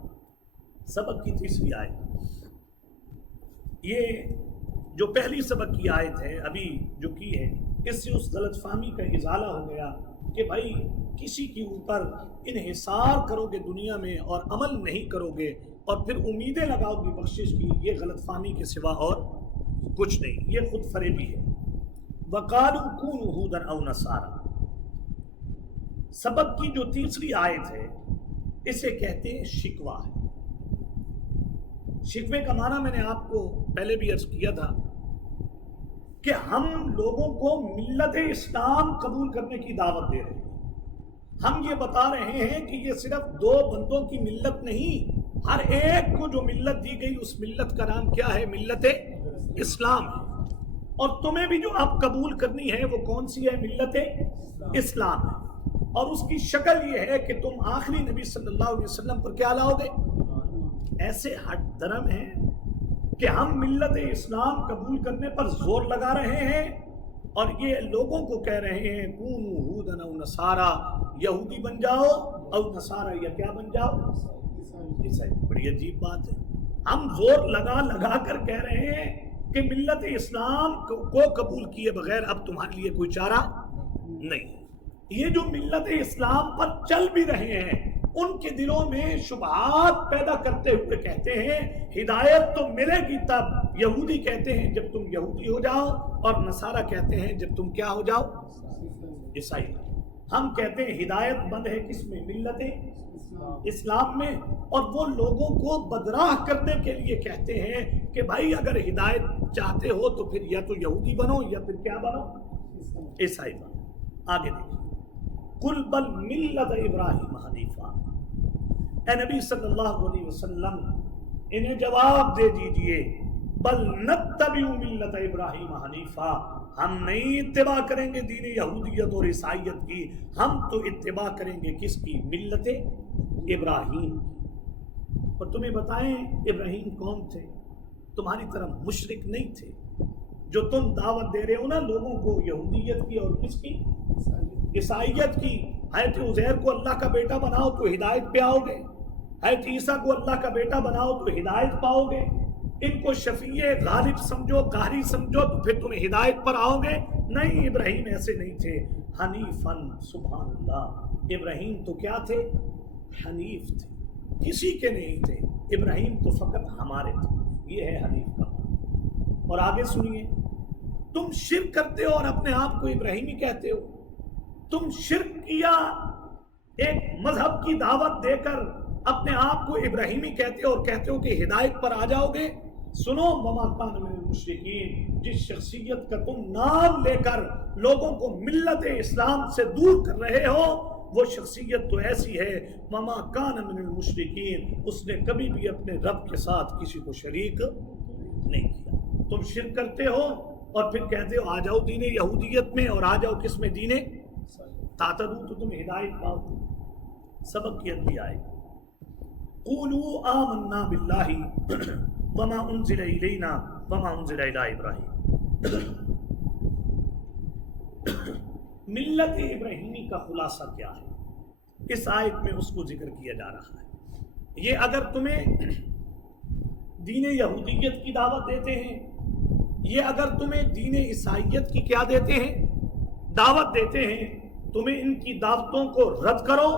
سبق کی تیسری آیت، یہ جو پہلی سبق کی آیت ہے ابھی جو کی ہے، اس سے اس غلط فہمی کا ازالہ ہو گیا کہ بھائی کسی کے اوپر انحصار کرو گے دنیا میں اور عمل نہیں کرو گے اور پھر امیدیں لگاؤ گی بخشش کی، یہ غلط فہمی کے سوا اور کچھ نہیں، یہ خود فریبی ہے۔ وَقَالُوا كُونُوا هُودًا أَوْ نَصَارَىٰ، سبق کی جو تیسری آیت ہے اسے کہتے ہیں شکوہ ہے۔ شکوے کا معنی میں نے آپ کو پہلے بھی عرض کیا تھا کہ ہم لوگوں کو ملت اسلام قبول کرنے کی دعوت دے رہے ہیں، ہم یہ بتا رہے ہیں کہ یہ صرف 2 بندوں کی ملت نہیں، ہر ایک کو جو ملت دی گئی اس ملت کا نام کیا ہے؟ ملت اسلام ہے، اور تمہیں بھی جو اب قبول کرنی ہے وہ کون سی ہے؟ ملت اسلام ہے۔ اور اس کی شکل یہ ہے کہ تم آخری نبی صلی اللہ علیہ وسلم پر کیا لاؤ گے؟ ایسے ہٹ درم ہیں کہ ہم ملت اسلام قبول کرنے پر زور لگا رہے ہیں اور یہ لوگوں کو کہہ رہے ہیں کونوا ہودن او نصارا، یہودی بن جاؤ اور نصارا یا کیا بن جاؤ؟ عیسائی۔ بڑی عجیب بات ہے، ہم زور لگا کر کہہ رہے ہیں کہ ملت اسلام کو قبول کیے بغیر اب تمہارے لیے کوئی چارہ نہیں۔ یہ جو ملت اسلام پر چل بھی رہے ہیں ان کے دلوں میں شبہات پیدا کرتے ہوئے کہتے ہیں ہدایت تو ملے گی تب، یہودی کہتے ہیں جب تم یہودی ہو جاؤ، اور نصارہ کہتے ہیں جب تم کیا ہو جاؤ؟ عیسائی۔ ہم کہتے ہیں ہدایت بند ہے کس میں؟ ملت اسلام میں، اور وہ لوگوں کو بدراہ کرنے کے لیے کہتے ہیں کہ بھائی اگر ہدایت چاہتے ہو تو پھر یا تو یہودی بنو یا پھر کیا بنو؟ عیسائی بنو۔ آگے دیکھیں، قل بل ملت ابراہیم حنیفا، اے نبی صلی اللہ علیہ وسلم انہیں جواب دے دیجئے، بل نتبع ملت ابراہیم حنیفا، ہم نہیں اتباع کریں گے دین یہودیت اور عیسائیت کی، ہم تو اتباع کریں گے کس کی؟ ملت ابراہیم کی۔ اور تمہیں بتائیں ابراہیم کون تھے؟ تمہاری طرف مشرک نہیں تھے، جو تم دعوت دے رہے ہو نا لوگوں کو یہودیت کی اور کس کی؟ عیسائیت کی۔ حضرت عزیر کو اللہ کا بیٹا بناؤ تو ہدایت پہ آؤ گے، حضرت عیسیٰ کو اللہ کا بیٹا بناؤ تو ہدایت پاؤ گے، ان کو شفیع غالب سمجھو، قہری سمجھو تو پھر تمہیں ہدایت پر آؤ گے؟ نہیں، ابراہیم ایسے نہیں تھے۔ حنیفن، سبحان اللہ، ابراہیم تو کیا تھے؟ حنیف تھے، کسی کے نہیں تھے، ابراہیم تو فقط ہمارے تھے، یہ ہے حنیف کا۔ اور آگے سنیے، تم شرک کرتے ہو اور اپنے آپ کو ابراہیمی کہتے ہو، تم شرک کیا، ایک مذہب کی دعوت دے کر اپنے آپ کو ابراہیمی کہتے ہو اور کہتے ہو کہ ہدایت پر آ جاؤ گے۔ سنو، وما کان من المشرکین، جس شخصیت کا تم نام لے کر لوگوں کو ملت اسلام سے دور کر رہے ہو وہ شخصیت تو ایسی ہے، وما کان من المشرکین، اس نے کبھی بھی اپنے رب کے ساتھ کسی کو شریک نہیں کیا۔ تم شرک کرتے ہو اور پھر کہتے ہو آ جاؤ دین یہودیت میں، اور آ جاؤ کس میں؟ دین تاتدو، تو تم ہدایت پاؤ۔ سبق کی اگلی آئے، قولوا آمنا باللہ وما انزل الینا وما انزل الی ابراہیم۔ ملت ابراہیمی کا خلاصہ کیا ہے؟ اس آیت میں اس کو ذکر کیا جا رہا ہے۔ یہ اگر تمہیں دین یہودیت کی دعوت دیتے ہیں، یہ اگر تمہیں دین عیسائیت کی کیا دیتے ہیں؟ دعوت دیتے ہیں، تمہیں ان کی دعوتوں کو رد کرو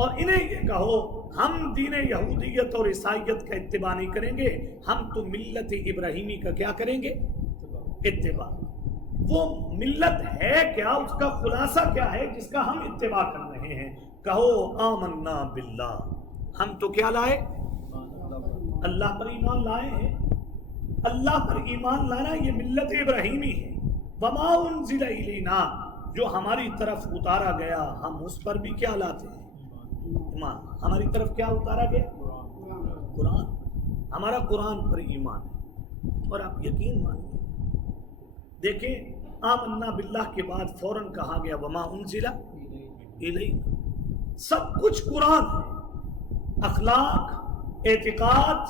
اور انہیں یہ کہو ہم دین یہودیت اور عیسائیت کا اتباع نہیں کریں گے، ہم تو ملت ابراہیمی کا کیا کریں گے؟ اتباع۔ وہ ملت ہے کیا؟ اس کا خلاصہ کیا ہے جس کا ہم اتباع کر رہے ہیں؟ کہو آمنا باللہ، ہم تو کیا لائے؟ اللہ پر ایمان لائے ہیں۔ اللہ پر ایمان لانا یہ ملت ابراہیمی ہے۔ وما انزل الینا، جو ہماری طرف اتارا گیا ہم اس پر بھی کیا لاتے ہیں؟ ایمان۔ ہماری طرف کیا اتارا گیا؟ قرآن۔ ہمارا قرآن پر ایمان ہے، اور آپ یقین مانیے، دیکھیں آمنا باللہ کے بعد فوراً کہا گیا وما انزل الینا، سب کچھ قرآن ہے، اخلاق، اعتقاد،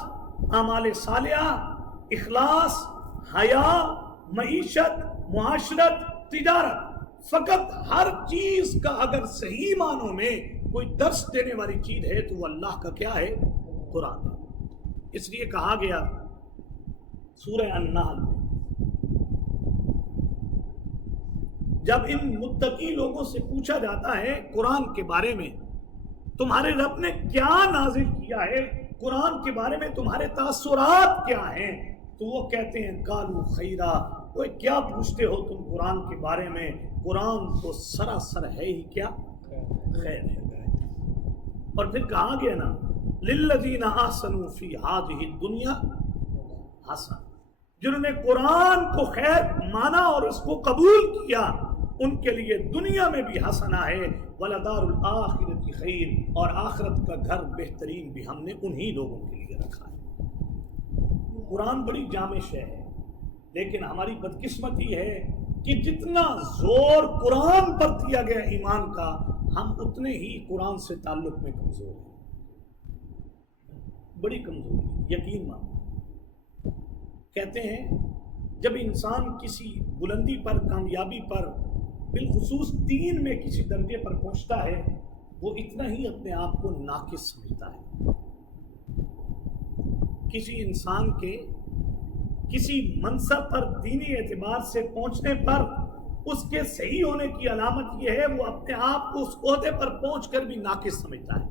اعمال صالحہ، اخلاص، حیا، معیشت، معاشرت، تجارت، فقط ہر چیز کا اگر صحیح معنوں میں کوئی درس دینے والی چیز ہے تو وہ اللہ کا کیا ہے؟ قرآن ہے۔ اس لیے کہا گیا سورہ النحل میں، جب ان متقی لوگوں سے پوچھا جاتا ہے قرآن کے بارے میں تمہارے رب نے کیا نازل کیا ہے، قرآن کے بارے میں تمہارے تاثرات کیا ہیں، تو وہ کہتے ہیں قالوا خیرا، وہ کیا پوچھتے ہو تم قرآن کے بارے میں، قرآن تو سراسر ہے ہی کیا؟ خیر ہے۔ اور پھر کہا گیا نا للذین احسنوا فی ہذہ الدنیا حسنہ، جنہوں نے قرآن کو خیر مانا اور اس کو قبول کیا ان کے لیے دنیا میں بھی حسنہ ہے، ولدار الآخرۃ خیر، اور آخرت کا گھر بہترین بھی ہم نے انہی لوگوں کے لیے رکھا ہے۔ قرآن بڑی جامع شے ہے، لیکن ہماری بدقسمتی ہے کہ جتنا زور قرآن پر دیا گیا ایمان کا، ہم اتنے ہی قرآن سے تعلق میں کمزور ہیں، بڑی کمزوری، یقین مانو۔ کہتے ہیں جب انسان کسی بلندی پر، کامیابی پر، بالخصوص دین میں کسی درجے پر پہنچتا ہے، وہ اتنا ہی اپنے آپ کو ناقص سمجھتا ہے۔ کسی انسان کے کسی منصب پر دینی اعتبار سے پہنچنے پر اس کے صحیح ہونے کی علامت یہ ہے وہ اپنے آپ کو اس عہدے پر پہنچ کر بھی ناقص سمجھتا ہے،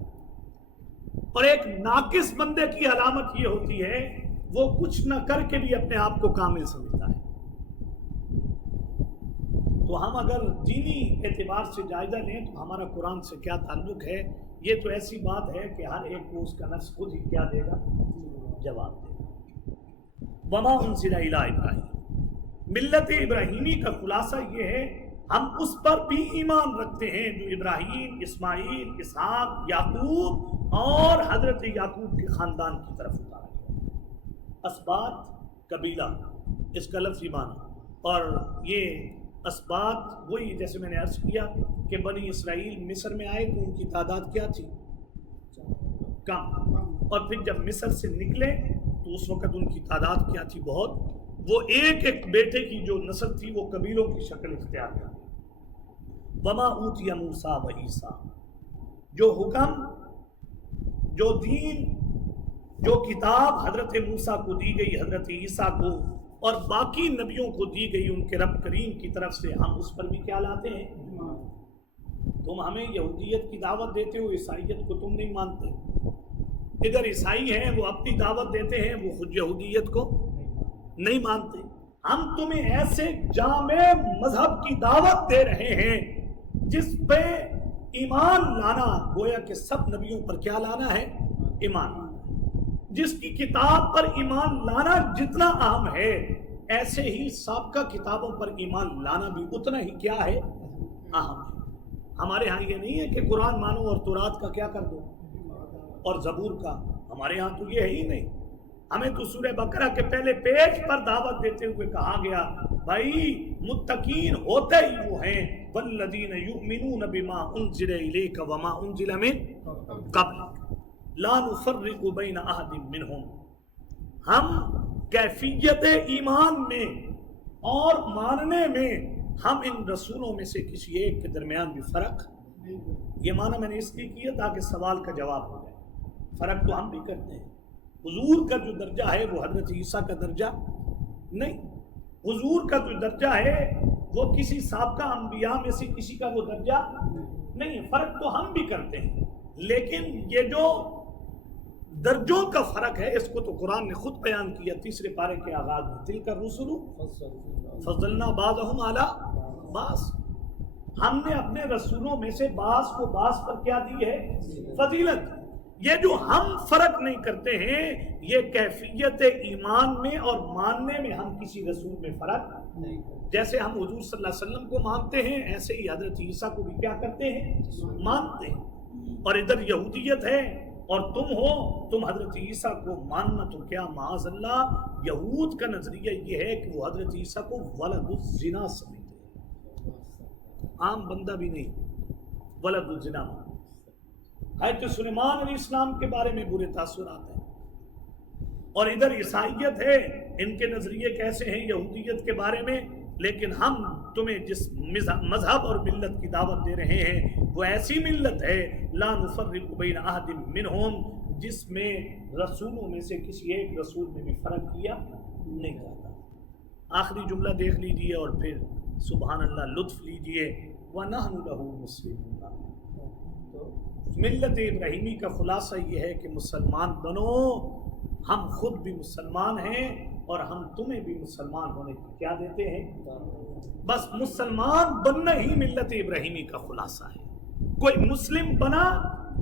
اور ایک ناقص بندے کی علامت یہ ہوتی ہے وہ کچھ نہ کر کے بھی اپنے آپ کو کامل سمجھتا ہے۔ تو ہم اگر دینی اعتبار سے جائزہ لیں تو ہمارا قرآن سے کیا تعلق ہے، یہ تو ایسی بات ہے کہ ہر ایک کو اس کا نفس خود ہی کیا دے گا، جواب دے گا۔ وما انزل الی ابراہیم، ملت ابراہیمی کا خلاصہ یہ ہے ہم اس پر بھی ایمان رکھتے ہیں جو ابراہیم، اسماعیل، اسحاق، یعقوب اور حضرت یعقوب کے خاندان کی طرف اتارا گیا۔ اسباط قبیلہ، اس کا لفظی معنی، اور یہ اسباط وہی جیسے میں نے عرض کیا کہ بنی اسرائیل مصر میں آئے تو ان کی تعداد کیا تھی؟ کم، اور پھر جب مصر سے نکلے تو اس وقت ان کی تعداد کیا تھی؟ بہت۔ وہ ایک ایک بیٹے کی جو نسل تھی وہ قبیلوں کی شکل اختیار کر گئی۔ وما اوتی موسیٰ و عیسیٰ، جو حکم، جو دین، جو کتاب حضرت موسیٰ کو دی گئی، حضرت عیسیٰ کو اور باقی نبیوں کو دی گئی ان کے رب کریم کی طرف سے، ہم اس پر بھی کیا لاتے ہیں؟ تم ہمیں یہودیت کی دعوت دیتے ہو، عیسائیت کو تم نہیں مانتے۔ ادھر عیسائی ہیں وہ اپنی دعوت دیتے ہیں، وہ خود یہودیت کو نہیں مانتے۔ ہم تمہیں ایسے جامع مذہب کی دعوت دے رہے ہیں جس پہ ایمان لانا، گویا کہ سب نبیوں پر کیا لانا ہے؟ ایمان لانا۔ جس کی کتاب پر ایمان لانا جتنا اہم ہے، ایسے ہی سابقہ کتابوں پر ایمان لانا بھی اتنا ہی کیا ہے؟ اہم ہے۔ ہمارے ہاں یہ نہیں ہے کہ قرآن مانو اور تورات کا کیا کر دو اور زبور کا، ہمارے ہاں تو یہ ہے ہی نہیں۔ ہمیں تو سورہ بقرہ کے پہلے پیج پر دعوت دیتے ہوئے کہا گیا بھائی متقین ہوتے ہی وہ ہیں والذین یؤمنون بما انزل الیک وما انزل من قبلک لا نفرق بین احد منہم۔ ہم کیفیت ایمان میں اور ماننے میں ہم ان رسولوں میں سے کسی ایک کے درمیان بھی فرق، یہ معنی میں نے اس لیے کیا تاکہ سوال کا جواب ہو جائے۔ فرق تو ہم بھی کرتے ہیں۔ حضور کا جو درجہ ہے وہ حضرت عیسیٰ کا درجہ نہیں، حضور کا جو درجہ ہے وہ کسی سابقہ انبیاء میں سے کسی کا وہ درجہ نہیں ہے۔ فرق تو ہم بھی کرتے ہیں، لیکن یہ جو درجوں کا فرق ہے اس کو تو قرآن نے خود بیان کیا تیسرے پارے کے آغاز میں، تلک الرسل فضلنا بعضهم علی بعض۔ ہم نے اپنے رسولوں میں سے بعض کو بعض پر کیا دی ہے؟ فضیلت۔ یہ جو ہم فرق نہیں کرتے ہیں یہ کیفیت ایمان میں اور ماننے میں ہم کسی رسول میں فرق نہیں کرتے۔ جیسے ہم حضور صلی اللہ علیہ وسلم کو مانتے ہیں ایسے ہی حضرت عیسیٰ کو بھی کیا کرتے ہیں؟ مانتے ہیں۔ اور ادھر یہودیت ہے اور تم ہو، تم حضرت عیسیٰ کو ماننا تو کیا معاذ اللہ، یہود کا نظریہ یہ ہے کہ وہ حضرت عیسیٰ کو ولد الزنا سمجھتے ہیں، عام بندہ بھی نہیں، ولد الزنا۔ حضرت سلیمان علیہ السلام کے بارے میں برے تاثرات ہیں، اور ادھر عیسائیت ہے، ان کے نظریے کیسے ہیں یہودیت کے بارے میں، لیکن ہم تمہیں جس مذہب اور ملت کی دعوت دے رہے ہیں وہ ایسی ملت ہے لا نفرق بین احد منہم، جس میں رسولوں میں سے کسی ایک رسول میں بھی فرق کیا نہیں جاتا۔ آخری جملہ دیکھ لیجئے اور پھر سبحان اللہ لطف لیجئے، وَنَحْنُ لَهُ مُسْلِمُونَ۔ ملت ابراہیمی کا خلاصہ یہ ہے کہ مسلمان بنو، ہم خود بھی مسلمان ہیں اور ہم تمہیں بھی مسلمان ہونے کی کیا دیتے ہیں؟ بس مسلمان بننا ہی ملت ابراہیمی کا خلاصہ ہے۔ کوئی مسلم بنا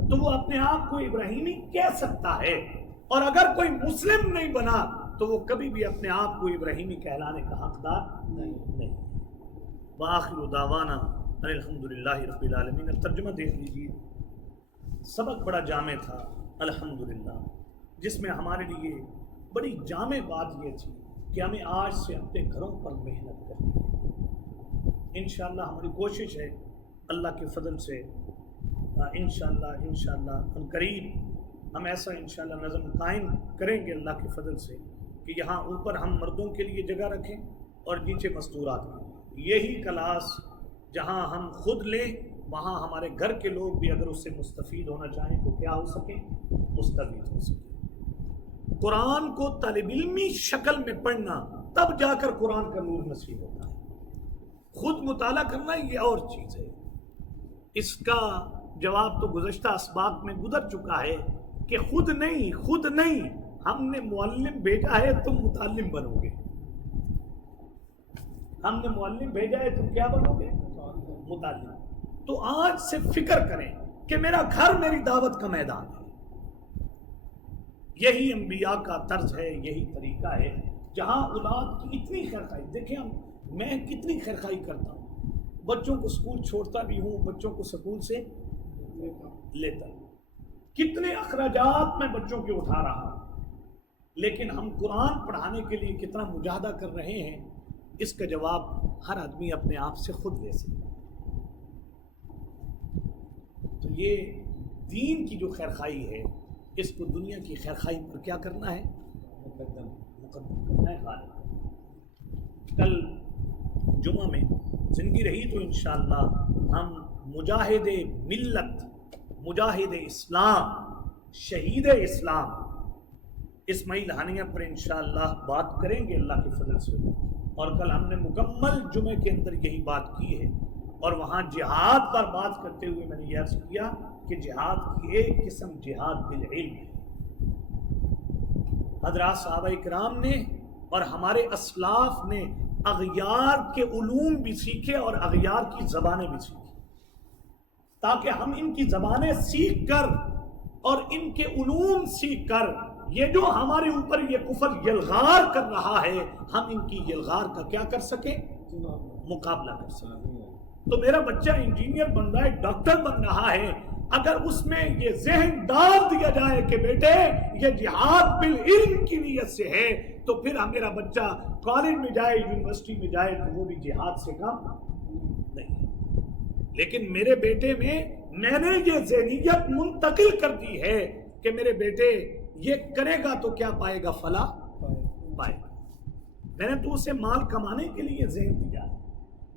تو وہ اپنے آپ کو ابراہیمی کہہ سکتا ہے، اور اگر کوئی مسلم نہیں بنا تو وہ کبھی بھی اپنے آپ کو ابراہیمی کہلانے کا حقدار نہیں۔ وآخر دعوانا الحمدللہ رب العالمین۔ اب ترجمہ دیکھ لیجیے، سبق بڑا جامع تھا الحمدللہ، جس میں ہمارے لیے بڑی جامع بات یہ تھی کہ ہمیں آج سے اپنے گھروں پر محنت کرنی ہے۔ انشاءاللہ ہماری کوشش ہے اللہ کے فضل سے انشاءاللہ ان قریب ہم ایسا انشاءاللہ نظم قائم کریں گے اللہ کے فضل سے کہ یہاں اوپر ہم مردوں کے لیے جگہ رکھیں اور نیچے مستورات کے لیے۔ یہی کلاس جہاں ہم خود لیں وہاں ہمارے گھر کے لوگ بھی اگر اس سے مستفید ہونا چاہیں تو کیا ہو سکیں، مستفید ہو سکیں۔ قرآن کو طالب علمی شکل میں پڑھنا تب جا کر قرآن کا نور نصیب ہوتا ہے، خود مطالعہ کرنا یہ اور چیز ہے۔ اس کا جواب تو گزشتہ اسباق میں گزر چکا ہے کہ خود نہیں ہم نے معلم بھیجا ہے، تم متعلم بنو گے۔ ہم نے معلم بھیجا ہے، تم کیا بنو گے؟ متعلم۔ تو آج سے فکر کریں کہ میرا گھر میری دعوت کا میدان ہے۔ یہی انبیاء کا طرز ہے، یہی طریقہ ہے۔ جہاں اولاد کی اتنی خیرخائی، دیکھیں میں کتنی خیرخائی کرتا ہوں، بچوں کو اسکول چھوڑتا بھی ہوں، بچوں کو اسکول سے لیتا ہوں، کتنے اخراجات میں بچوں کے اٹھا رہا ہوں، لیکن ہم قرآن پڑھانے کے لیے کتنا مجاہدہ کر رہے ہیں، اس کا جواب ہر آدمی اپنے آپ سے خود دے سکتا ہے۔ تو یہ دین کی جو خیرخائی ہے، اس کو دنیا کی خیرخائی پر کیا کرنا ہے؟ مقدم کرنا ہے غالب۔ کل جمعہ میں زندگی رہی تو انشاءاللہ ہم مجاہد ملت، مجاہد اسلام، شہید اسلام اسماعیل ہانیہ پر انشاءاللہ بات کریں گے اللہ کے فضل سے۔ اور کل ہم نے مکمل جمعے کے اندر یہی بات کی ہے، اور وہاں جہاد پر بات کرتے ہوئے میں نے یہ عرض کیا کہ جہاد کی ایک قسم جہاد بالعلم ہے۔ حضرات صحابہ کرام نے اور ہمارے اسلاف نے اغیار کے علوم بھی سیکھے اور اغیار کی زبانیں بھی سیکھی، تاکہ ہم ان کی زبانیں سیکھ کر اور ان کے علوم سیکھ کر یہ جو ہمارے اوپر یہ کفر یلغار کر رہا ہے، ہم ان کی یلغار کا کیا کر سکیں؟ مقابلہ کر سکیں۔ تو میرا بچہ انجینئر بن رہا ہے، ڈاکٹر بن رہا ہے، اگر اس میں یہ ذہن ڈال دیا جائے کہ بیٹے یہ جہاد بالعلم کی نیت سے ہے، تو پھر میرا بچہ کالج میں جائے، یونیورسٹی میں جائے تو وہ بھی جہاد سے کم نہیں۔ لیکن میرے بیٹے میں نے یہ ذہنیت منتقل کر دی ہے کہ میرے بیٹے یہ کرے گا تو کیا پائے گا؟ فلاح پائے گا۔ میں نے تو اسے مال کمانے کے لیے ذہن دیا ہے،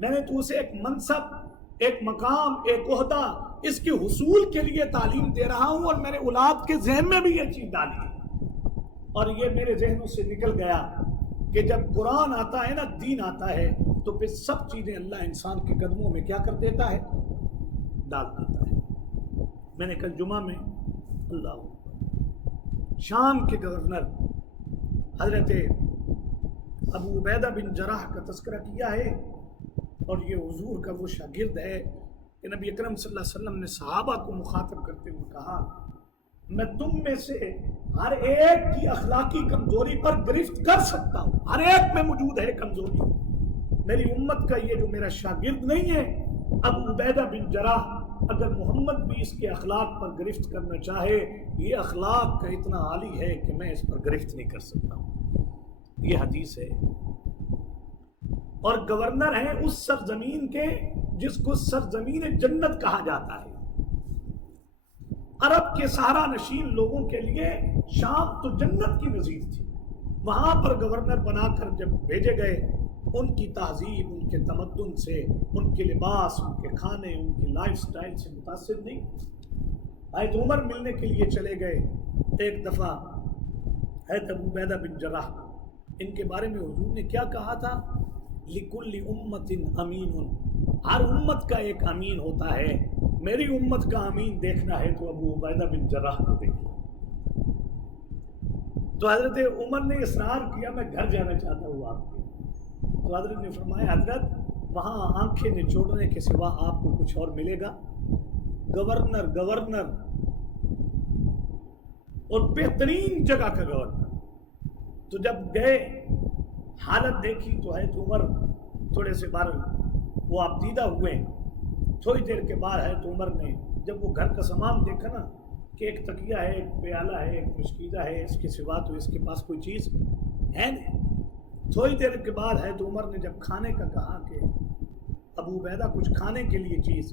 میں نے تو اسے ایک منصب، ایک مقام، ایک عہدہ، اس کے حصول کے لیے تعلیم دے رہا ہوں، اور میں نے اولاد کے ذہن میں بھی یہ چیز ڈالی ہے۔ اور یہ میرے ذہنوں سے نکل گیا کہ جب قرآن آتا ہے نا، دین آتا ہے، تو پھر سب چیزیں اللہ انسان کے قدموں میں کیا کر دیتا ہے؟ ڈال دیتا ہے۔ میں نے کل جمعہ میں اللہ شام کے گورنر حضرت ابو عبیدہ بن جراح کا تذکرہ کیا ہے، اور یہ حضور کا وہ شاگرد ہے کہ نبی اکرم صلی اللہ علیہ وسلم نے صحابہ کو مخاطب کرتے ہوئے کہا، میں تم میں سے ہر ایک کی اخلاقی کمزوری پر گرفت کر سکتا ہوں، ہر ایک میں موجود ہے کمزوری۔ میری امت کا یہ جو میرا شاگرد نہیں ہے ابو عبیدہ بن جراح، اگر محمد بھی اس کے اخلاق پر گرفت کرنا چاہے، یہ اخلاق کا اتنا عالی ہے کہ میں اس پر گرفت نہیں کر سکتا ہوں۔ یہ حدیث ہے۔ اور گورنر ہیں اس سرزمین کے جس کو سرزمین جنت کہا جاتا ہے۔ عرب کے صحرا نشین لوگوں کے لیے شام تو جنت کی نظیر تھی۔ وہاں پر گورنر بنا کر جب بھیجے گئے، ان کی تہذیب، ان کے تمدن سے، ان کے لباس، ان کے کھانے، ان کی لائف سٹائل سے متاثر نہیں۔ حضرت عمر ملنے کے لیے چلے گئے۔ ایک دفعہ حضرت ابو عبیدہ بن جراح، ان کے بارے میں حضور نے کیا کہا تھا؟ لِكُلِّ أُمَّةٍ أَمِينٌ، ہر امت کا ایک امین ہوتا ہے، میری امت کا امین دیکھنا ہے تو ابو عبیدہ بن جراح کو دیکھنا۔ تو حضرت عمر نے اصرار کیا، میں گھر جانا چاہتا ہوں آپ کے۔ تو حضرت نے فرمایا، حضرت وہاں آنکھیں نچوڑنے کے سوا آپ کو کچھ اور ملے گا؟ گورنر اور بہترین جگہ کا گورنر۔ تو جب گئے، حالت دیکھی تو حضرت عمر تھوڑے سے بار وہ آبدیدہ ہوئے۔ تھوڑی دیر کے بعد حضرت عمر نے جب وہ گھر کا سامان دیکھا نا کہ ایک تکیہ ہے، ایک پیالہ ہے، ایک مشکیزہ ہے، اس کے سوا تو اس کے پاس کوئی چیز ہے نہیں۔ تھوڑی دیر کے بعد حضرت عمر نے جب کھانے کا کہا کہ ابو عبیدہ کچھ کھانے کے لیے چیز،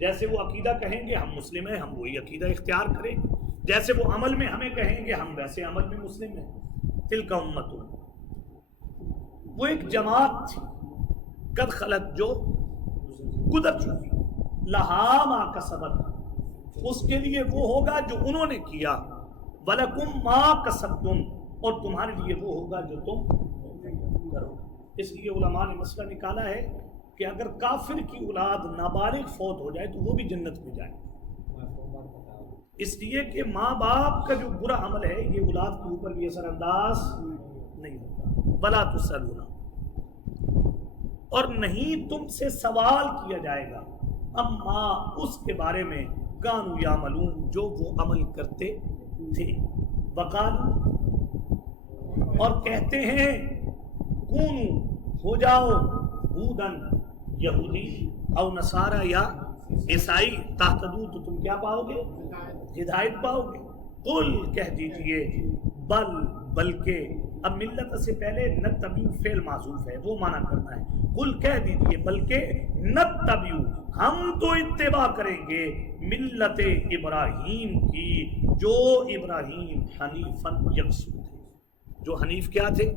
جیسے وہ عقیدہ کہیں گے ہم مسلم ہیں، ہم وہی عقیدہ اختیار کریں، جیسے وہ عمل میں ہمیں کہیں گے ہم ویسے عمل میں مسلم ہیں۔ تلک امت، وہ ایک جماعت تھی، قد خلت، جو گزر چکی، لہا ما کسبت، اس کے لیے وہ ہوگا جو انہوں نے کیا، ولکم ما کسبتم، اور تمہارے لیے وہ ہوگا جو تم کرو۔ اس لیے علماء نے مسئلہ نکالا ہے کہ اگر کافر کی اولاد نابالغ فوت ہو جائے تو وہ بھی جنت میں جائے، اس لیے کہ ماں باپ کا جو برا عمل ہے یہ اولاد کے اوپر بھی اثر انداز نہیں ہوتا۔ بلا تسألون، اور نہیں تم سے سوال کیا جائے گا، اما اس کے بارے میں، کانوا یعملون، جو وہ عمل کرتے تھے۔ وقالوا، اور کہتے ہیں، کونو، ہو جاؤ، ہودن، یہودی، او نصارا، یا عیسائی، تہتدو، تو تم کیا پاؤ گے؟ ہدایت پاؤ گے۔ قل، کہہ دیجئے، بل، بلکہ، اب ملت سے پہلے نتبع فعل معذوف ہے، وہ معنی کرنا ہے۔ قل، کہہ دیجئے، بلکہ نتبع، ہم تو اتباع کریں گے، ملت ابراہیم کی، جو ابراہیم حنیفاً یکسو تھے، جو حنیف کیا تھے؟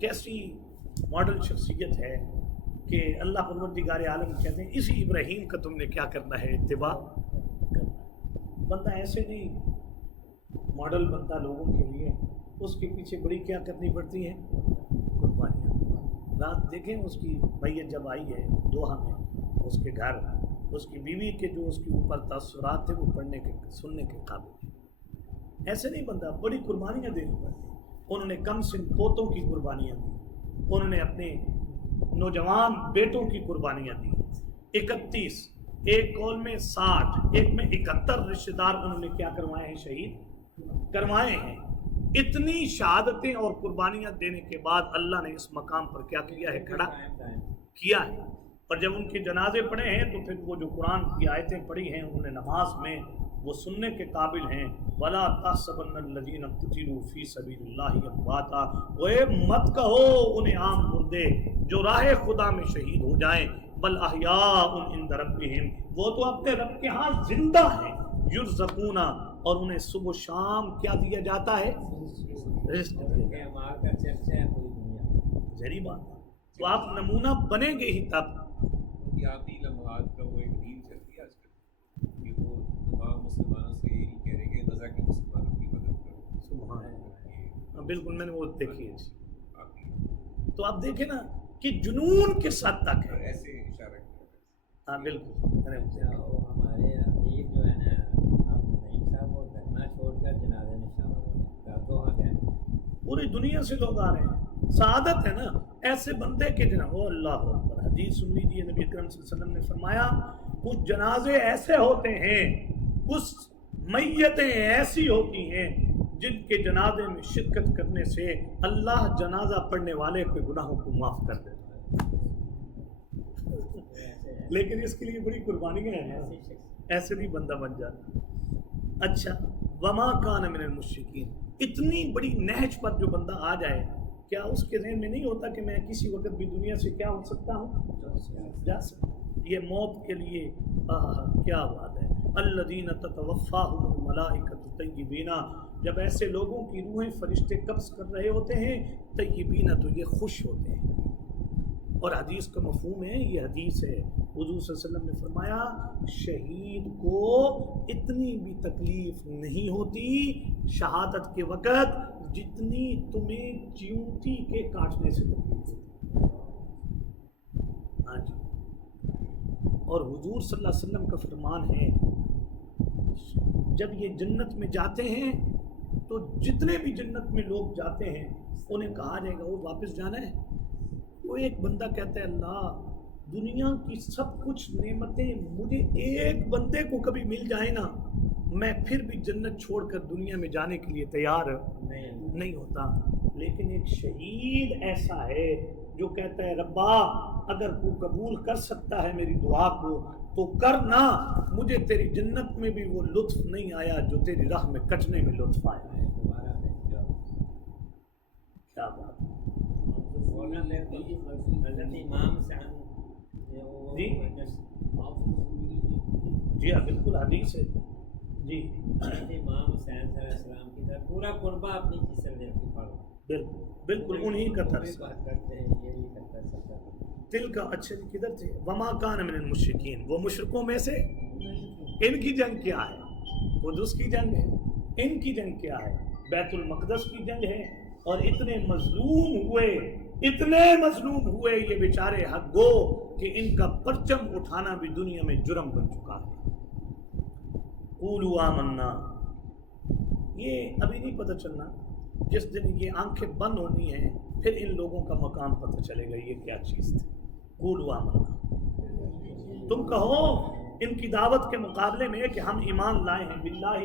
کیسی ماڈل شخصیت ہے کہ اللہ پروردگار عالم کہتے ہیں اسی ابراہیم کا تم نے کیا کرنا ہے؟ اتباع کرنا ہے۔ بندہ ایسے نہیں ماڈل بنتا لوگوں کے لیے، اس کے پیچھے بڑی کیا کرنی پڑتی ہیں؟ قربانیاں۔ رات دیکھیں اس کی میت جب آئی ہے دوحہ میں، اس کے گھر، اس کی بیوی کے جو اس کے اوپر تاثرات تھے وہ پڑھنے کے، سننے کے قابل ہیں۔ ایسے نہیں بندہ، بڑی قربانیاں دینی پڑتی۔ انہوں نے کم سن پوتوں کی قربانیاں دی، انہوں نے اپنے نوجوان بیٹوں کی قربانیاں دی، 31، ایک قول میں 60، ایک میں 71 رشتہ دار انہوں نے کیا کروائے ہیں؟ شہید کروائے ہیں۔ اتنی شہادتیں اور قربانیاں دینے کے بعد اللہ نے اس مقام پر کیا کیا ہے؟ کھڑا کیا ہے۔ اور جب ان کے جنازے پڑھے ہیں تو پھر وہ جو قرآن کی آیتیں پڑھی ہیں انہوں نے نماز میں، وہ سننے کے قابل ہیں۔ وَلَا تَحْسَبَنَّ الَّذِينَ قُتِلُوا فِي سَبِيلِ اللَّهِ أَمْوَاتًا، وہ مت کہو انہیں عام مردے جو راہ خدا میں شہید ہو جائیں، بل احیاء عند ربهم، وہ تو اپنے رب کے ہاں زندہ ہیں، یرزقون، اور انہیں صبح و شام کیا دیا جاتا ہے؟ رزق دیا جاتا ہے۔ ظاہری بات ہے، تو آپ نمونہ بنیں گے ہی تب۔ آخری لمحات کا وہ ایک ریل چلتی ہے آج کل کہ وہ تمام مسلمانوں سے یہی کہہ رہے کہ غزہ کے مسلمانوں کی مدد کرو۔ سبحان اللہ، بالکل میں نے وہ دیکھی ہے۔ تو آپ دیکھیں نا کہ جنون کس حد تک ہے، ایسے اشارہ کیا۔ ہاں بالکل، ہمارے امیر جو ہے نا آپ نعیم صاحب، وہ دھرنا چھوڑ کر جنازے میں شامل ہونے دوحہ گئے، پوری دنیا سے لوگ آ رہے ہیں، سعادت ہے نا ایسے بندے کے جنازے۔ وہ اللہ اکبر، حدیث سن لیجیے، نبی اکرم صلی اللہ علیہ وسلم نے فرمایا کچھ جنازے ایسے ہوتے ہیں، کچھ میتیں ایسی ہوتی ہیں جن کے جنازے میں شرکت کرنے سے اللہ جنازہ پڑھنے والے کے گناہوں کو معاف کر دیتا ہے، لیکن اس کے لیے بڑی قربانیاں ہیں، ایسے بھی بندہ بن جاتا۔ اچھا، وما کان من المشرکین، اتنی بڑی نہج پر جو بندہ آ جائے، کیا اس کے ذہن میں نہیں ہوتا کہ میں کسی وقت بھی دنیا سے کیا ہو سکتا ہوں؟ جا سکتا ہوں۔ یہ موت کے لیے کیا بات ہے۔ الذین تتوفاہم الملائکۃ طیبین، جب ایسے لوگوں کی روحیں فرشتے قبض کر رہے ہوتے ہیں، طیبین، تو یہ خوش ہوتے ہیں۔ اور حدیث کا مفہوم ہے، یہ حدیث ہے، حضور صلی اللہ علیہ وسلم نے فرمایا شہید کو اتنی بھی تکلیف نہیں ہوتی شہادت کے وقت جتنی تمہیں چیونٹی کے کاٹنے سے تکلیف ہوتی۔ ہاں جی، اور حضور صلی اللہ علیہ وسلم کا فرمان ہے جب یہ جنت میں جاتے ہیں تو جتنے بھی جنت میں لوگ جاتے ہیں انہیں کہا جائے گا وہ واپس جانا ہے۔ وہ ایک بندہ کہتا ہے اللہ دنیا کی سب کچھ نعمتیں مجھے ایک بندے کو کبھی مل جائے نا، میں پھر بھی جنت چھوڑ کر دنیا میں جانے کے لیے تیار نہیں ہوتا۔ لیکن ایک شہید ایسا ہے جو کہتا ہے ربا اگر تو قبول کر سکتا ہے میری دعا کو تو کرنا، مجھے تیری جنت میں بھی وہ لطف نہیں آیا جو تیری راہ میں کٹنے میں لطف آیا ہے۔ کیا بات ہے۔ حضرت امام سے جی جی ہاں بالکل حدیث ہے جی امام حسین صلی اللہ علیہ وسلم کی طرف پورا قربہ اپنی جسر دے کی پڑھو بالکل بالکل انہی کا طرز کرتے ہیں یہی کرتا ہے سب کا دل کا اچھے کدھر تھے وما کان من المشرکین وہ مشرکوں میں سے ان کی جنگ کیا ہے قدس کی جنگ ہے ان کی جنگ کیا ہے بیت المقدس کی جنگ ہے اور اتنے مظلوم ہوئے یہ بیچارے حق گو کہ ان کا پرچم اٹھانا بھی دنیا میں جرم بن چکا ہے قولوا آمنا یہ ابھی نہیں پتہ چلنا جس دن یہ آنکھیں بند ہونی ہیں پھر ان لوگوں کا مقام پتہ چلے گا یہ کیا چیز تھی قولوا آمنا تم کہو ان کی دعوت کے مقابلے میں کہ ہم ایمان لائے ہیں باللہ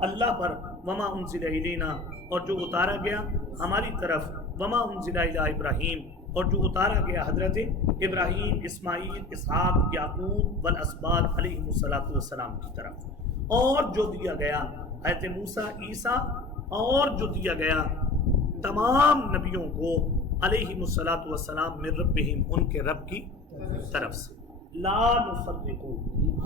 اللہ پر وما انزل الینا اور جو اتارا گیا ہماری طرف وما انزل الی ابراہیم اور جو اتارا گیا حضرت ابراہیم اسماعیل اسحاق یعقوب والاسباط علیہم الصلوۃ والسلام کی طرف اور جو دیا گیا حضرت موسیٰ عیسیٰ اور جو دیا گیا تمام نبیوں کو علیہم الصلوۃ والسلام من ربہم ان کے رب کی طرف سے لا نفرق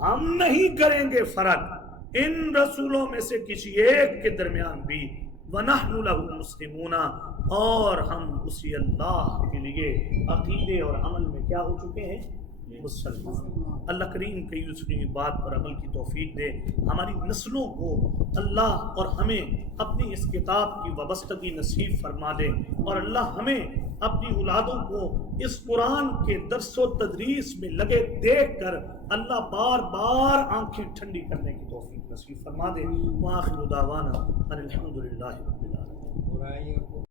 ہم نہیں کریں گے فرق ان رسولوں میں سے کسی ایک کے درمیان بھی وَنَحْنُ لَهُ مُسْلِمُونَ اور ہم اسی اللہ کے لیے عقیدے اور عمل میں کیا ہو چکے ہیں مسلمان اللہ کریم کی اس بات پر عمل کی توفیق دے ہماری نسلوں کو اللہ اور ہمیں اپنی اس کتاب کی وابستگی نصیب فرما دے اور اللہ ہمیں اپنی اولادوں کو اس قرآن کے درس و تدریس میں لگے دیکھ کر اللہ بار بار آنکھیں ٹھنڈی کرنے کی توفیق نصیب فرما دے وآخر دعوانا ان الحمد للہ رب العالمین